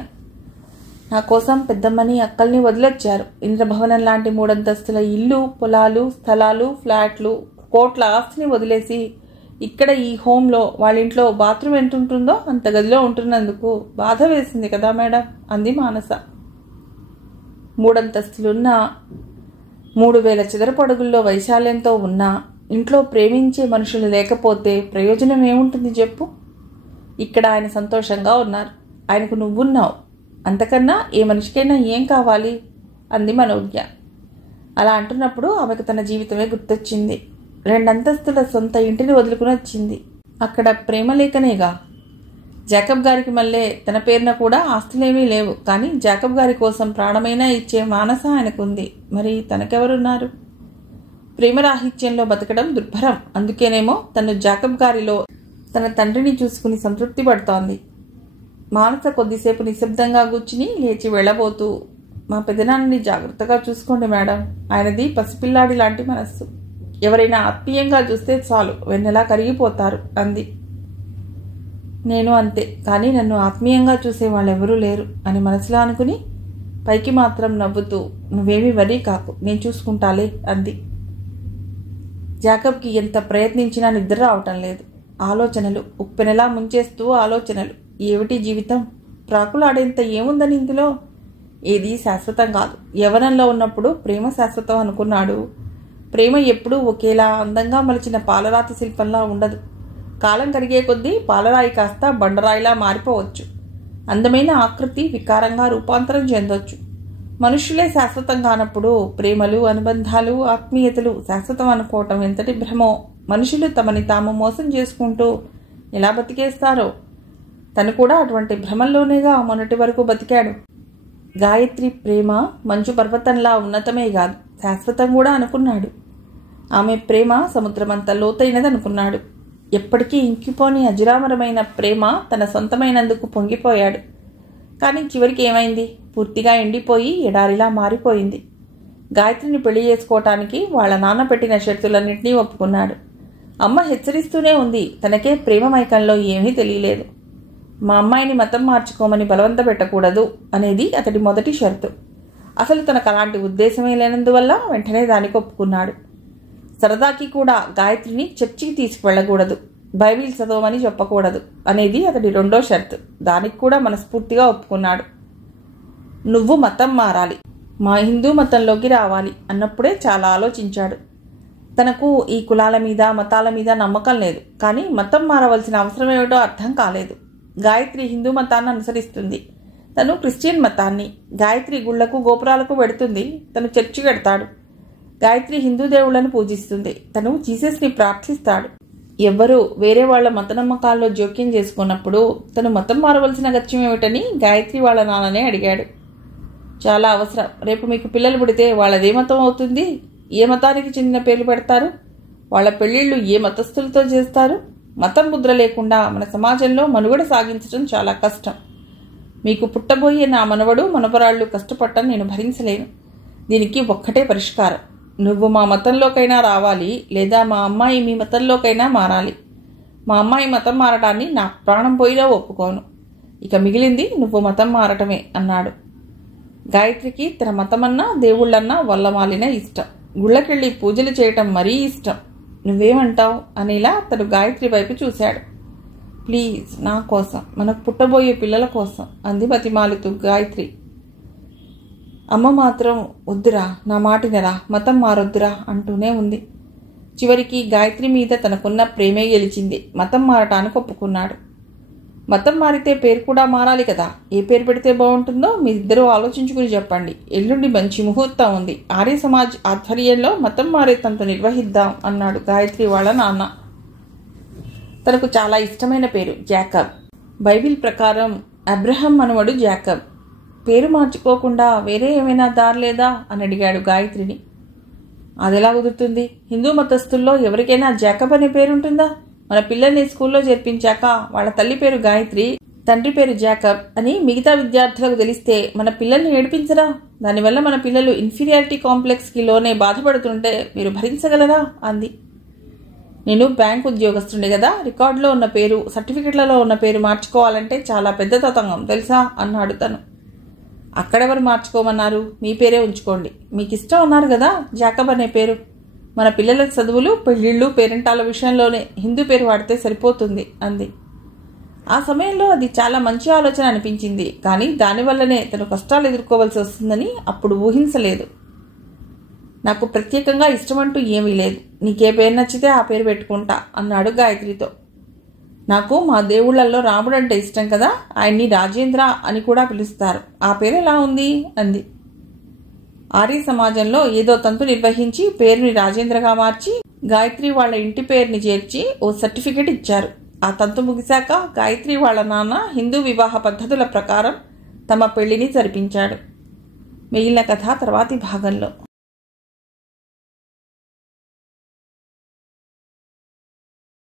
నా కోసం పెద్దమ్మని, అక్కల్ని వదిలొచ్చారు. ఇంద్రభవనం లాంటి 3 అంతస్తుల ఇల్లు, పొలాలు, స్థలాలు, ఫ్లాట్లు, కోట్ల ఆస్తిని వదిలేసి ఇక్కడ ఈ హోంలో వాళ్ళ ఇంట్లో బాత్రూమ్ ఎంత ఉంటుందో అంత గదిలో ఉంటున్నందుకు బాధ వేసింది కదా మేడం అంది మానస. 3 అంతస్తులున్న 3000 చదరపు అడుగుల్లో వైశాల్యంతో ఉన్న ఇంట్లో ప్రేమించే మనుషులు లేకపోతే ప్రయోజనం ఏముంటుంది చెప్పు? ఇక్కడ ఆయన సంతోషంగా ఉన్నారు. ఆయనకు నువ్వున్నావు. అంతకన్నా ఏ మనిషికైనా ఏం కావాలి అంది మనోజ్ఞ. అలా అంటున్నప్పుడు ఆమెకు తన జీవితమే గుర్తొచ్చింది. 2 అంతస్తుల సొంత ఇంటిని వదులుకుని వచ్చింది. అక్కడ ప్రేమ లేకనేగా. జాకబ్ గారికి మళ్ళీ తన పేరున కూడా ఆస్తులేమీ లేవు. కానీ జాకబ్ గారి కోసం ప్రాణమైనా ఇచ్చే మానస ఆయనకుంది. మరి తనకెవరున్నారు? ప్రేమరాహిత్యంలో బతకడం దుర్భరం. అందుకేనేమో తను జాకబ్ గారిలో తన తండ్రిని చూసుకుని సంతృప్తి పడుతోంది. మానస కొద్దిసేపు నిశ్శబ్దంగా కూర్చుని లేచి వెళ్ళబోతూ, మా పెదనాన్నని జాగ్రత్తగా చూసుకోండి మేడం, ఆయనది పసిపిల్లాడి లాంటి మనస్సు. ఎవరైనా ఆత్మీయంగా చూస్తే చాలు వెన్నెలా కరిగిపోతారు అంది. నేను అంతే, కానీ నన్ను ఆత్మీయంగా చూసే వాళ్ళెవరూ లేరు అని మనసులో అనుకుని పైకి మాత్రం నవ్వుతూ, నువ్వేమీ వరీ కాకు, నేను చూసుకుంటాలే అంది. జాకబ్కి ఎంత ప్రయత్నించినా నిద్ర రావటం లేదు. ఆలోచనలు ఉప్పెనలా ముంచేస్తూ ఆలోచనలు. ఏమిటి జీవితం? ప్రాకులాడేంత ఏముందని ఇందులో? ఏది శాశ్వతం కాదు. యవ్వనంలో ఉన్నప్పుడు ప్రేమ శాశ్వతం అనుకున్నాడు. ప్రేమ ఎప్పుడూ ఒకేలా అందంగా మలిచిన పాలరాతి శిల్పంలా ఉండదు. కాలం కరిగే కొద్దీ పాలరాయి కాస్త బండరాయిలా మారిపోవచ్చు. అందమైన ఆకృతి వికారంగా రూపాంతరం చెందొచ్చు. మనుషులే శాశ్వతం కానప్పుడు ప్రేమలు, అనుబంధాలు, ఆత్మీయతలు శాశ్వతం అనుకోవటం ఎంతటి భ్రమో. మనుషులు తమని తాము మోసం చేసుకుంటూ ఎలా బతికేస్తారో. తను కూడా అటువంటి భ్రమంలోనేగా మొన్నటి వరకు బతికాడు. గాయత్రి ప్రేమ మంచు పర్వతంలా ఉన్నతమే కాదు, శాశ్వతం కూడా అనుకున్నాడు. ఆమె ప్రేమ సముద్రమంత లోతైనదనుకున్నాడు. ఎప్పటికీ ఇంకిపోని అజరామరమైన ప్రేమ తన సొంతమైనందుకు పొంగిపోయాడు. కానీ చివరికి ఏమైంది? పూర్తిగా ఎండిపోయి ఎడారిలా మారిపోయింది. గాయత్రిని పెళ్లి చేసుకోవటానికి వాళ్ళ నాన్న పెట్టిన షరతులన్నింటినీ ఒప్పుకున్నాడు. అమ్మ హెచ్చరిస్తూనే ఉంది. తనకే ప్రేమ మైకంలో ఏమీ తెలియలేదు. మా అమ్మాయిని మతం మార్చుకోమని బలవంత పెట్టకూడదు అనేది అతడి మొదటి షరతు. అసలు తనకు అలాంటి ఉద్దేశమే లేనందువల్ల వెంటనే దానికి ఒప్పుకున్నాడు. సరదాకి కూడా గాయత్రిని చర్చికి తీసుకువెళ్ళకూడదు, బైబిల్ చదవమని చెప్పకూడదు అనేది అతడి 2వ షరతు. దానికి కూడా మనస్ఫూర్తిగా ఒప్పుకున్నాడు. నువ్వు మతం మారాలి, మా హిందూ మతంలోకి రావాలి అన్నప్పుడే చాలా ఆలోచించాడు. తనకు ఈ కులాల మీద, మతాల మీద నమ్మకం లేదు. కానీ మతం మారవలసిన అవసరం ఏమిటో అర్థం కాలేదు. గాయత్రి హిందూ మతాన్ని అనుసరిస్తుంది, తను క్రిస్టియన్ మతాన్ని. గాయత్రి గుళ్లకు, గోపురాలకు వెడుతుంది, తను చర్చి వెడతాడు. గాయత్రి హిందూ దేవుళ్లను పూజిస్తుంది, తను జీసస్ని ప్రార్థిస్తాడు. ఎవ్వరూ వేరే వాళ్ల మత నమ్మకాల్లో జోక్యం చేసుకున్నప్పుడు తను మతం మారవలసిన గత్యం ఏమిటని గాయత్రి వాళ్ళ నాన్ననే అడిగాడు. చాలా అవసరం. రేపు మీకు పిల్లలు పుడితే వాళ్ళదే మతం అవుతుంది? ఏ మతానికి చెందిన పేర్లు పెడతారు? వాళ్ళ పెళ్లిళ్ళు ఏ మతస్థులతో చేస్తారు? మతం ముద్ర లేకుండా మన సమాజంలో మనుగడ సాగించడం చాలా కష్టం. మీకు పుట్టబోయే నా మనవడు, మనవరాళ్లు కష్టపడటం నేను భరించలేను. దీనికి ఒక్కటే పరిష్కారం. నువ్వు మా మతంలోకైనా రావాలి, లేదా మా అమ్మాయి మీ మతంలోకైనా మారాలి. మా అమ్మాయి మతం మారటాన్ని నా ప్రాణం పోయినా ఒప్పుకోను. ఇక మిగిలింది నువ్వు మతం మారటమే అన్నాడు. గాయత్రికి తన మతమన్నా దేవుళ్ళన్నా వల్లమాలిన ఇష్టం. గుళ్ళకెళ్ళి పూజలు చేయటం మరీ ఇష్టం. నువ్వేమంటావు అనేలా తను గాయత్రి వైపు చూశాడు. ప్లీజ్, నా కోసం, మనకు పుట్టబోయే పిల్లల కోసం అంది బతిమాలుతూ గాయత్రి. అమ్మ మాత్రం వద్దురా, నా మాటినరా, మతం మారొద్దురా అంటూనే ఉంది. చివరికి గాయత్రి మీద తనకున్న ప్రేమే గెలిచింది. మతం మారటానికి ఒప్పుకున్నాడు. మతం మారితే పేరు కూడా మారాలి కదా. ఏ పేరు పెడితే బాగుంటుందో మీరిద్దరూ ఆలోచించుకుని చెప్పండి. ఎల్లుండి మంచి ముహూర్తం ఉంది. ఆర్య సమాజ్ ఆధ్వర్యంలో మతం మారే తంతు నిర్వహిద్దాం అన్నాడు గాయత్రి వాళ్ళ నాన్న. తనకు చాలా ఇష్టమైన పేరు జాకబ్. బైబిల్ ప్రకారం అబ్రహం మనవడు జాకబ్. పేరు మార్చుకోకుండా వేరే ఏమైనా దారి లేదా అని అడిగాడు గాయత్రిని. అదెలా కుదురుతుంది? హిందూ మతస్థుల్లో ఎవరికైనా జాకబ్ అనే పేరుంటుందా? మన పిల్లల్ని స్కూల్లో చేర్పించాక వాళ్ళ తల్లి పేరు గాయత్రి, తండ్రి పేరు జాకబ్ అని మిగతా విద్యార్థులకు తెలిస్తే మన పిల్లల్ని ఏడిపించరా? దానివల్ల మన పిల్లలు ఇన్ఫీరియారిటీ కాంప్లెక్స్కి లోనే బాధపడుతుంటే మీరు భరించగలరా అంది. నేను బ్యాంక్ ఉద్యోగస్తుని కదా, రికార్డులో ఉన్న పేరు, సర్టిఫికెట్లలో ఉన్న పేరు మార్చుకోవాలంటే చాలా పెద్ద తతంగం తెలుసా అన్నాడు తను. అక్కడెవరు మార్చుకోమన్నారు? మీ పేరే ఉంచుకోండి. మీకు ఇష్టం అన్నారు కదా జాకబ్ అనే పేరు. మన పిల్లల చదువులు, పెళ్లిళ్ళు, పేరెంటాల విషయంలోనే హిందూ పేరు వాడితే సరిపోతుంది అంది. ఆ సమయంలో అది చాలా మంచి ఆలోచన అనిపించింది. కానీ దానివల్లనే తను కష్టాలు ఎదుర్కోవాల్సి వస్తుందని అప్పుడు ఊహించలేదు. నాకు ప్రత్యేకంగా ఇష్టమంటూ ఏమీ లేదు. నీకే పేరు నచ్చితే ఆ పేరు పెట్టుకుంటా అన్నాడు గాయత్రితో. నాకు మా దేవుళ్లలో రాముడు అంటే ఇష్టం కదా, ఆయన్ని రాజేంద్ర అని కూడా పిలుస్తారు. ఆ పేరు ఎలా ఉంది అంది. ఆర్య సమాజంలో ఏదో తంతు నిర్వహించి పేరుని రాజేంద్రగా మార్చి గాయత్రి వాళ్ళ ఇంటి పేరుని చేర్చి ఓ సర్టిఫికెట్ ఇచ్చారు. ఆ తంతు ముగిశాక గాయత్రి వాళ్ళ నాన్న హిందూ వివాహ పద్ధతుల ప్రకారం తమ పెళ్లిని జరిపించాడు. మిగిలిన కథ తర్వాతి భాగంలో.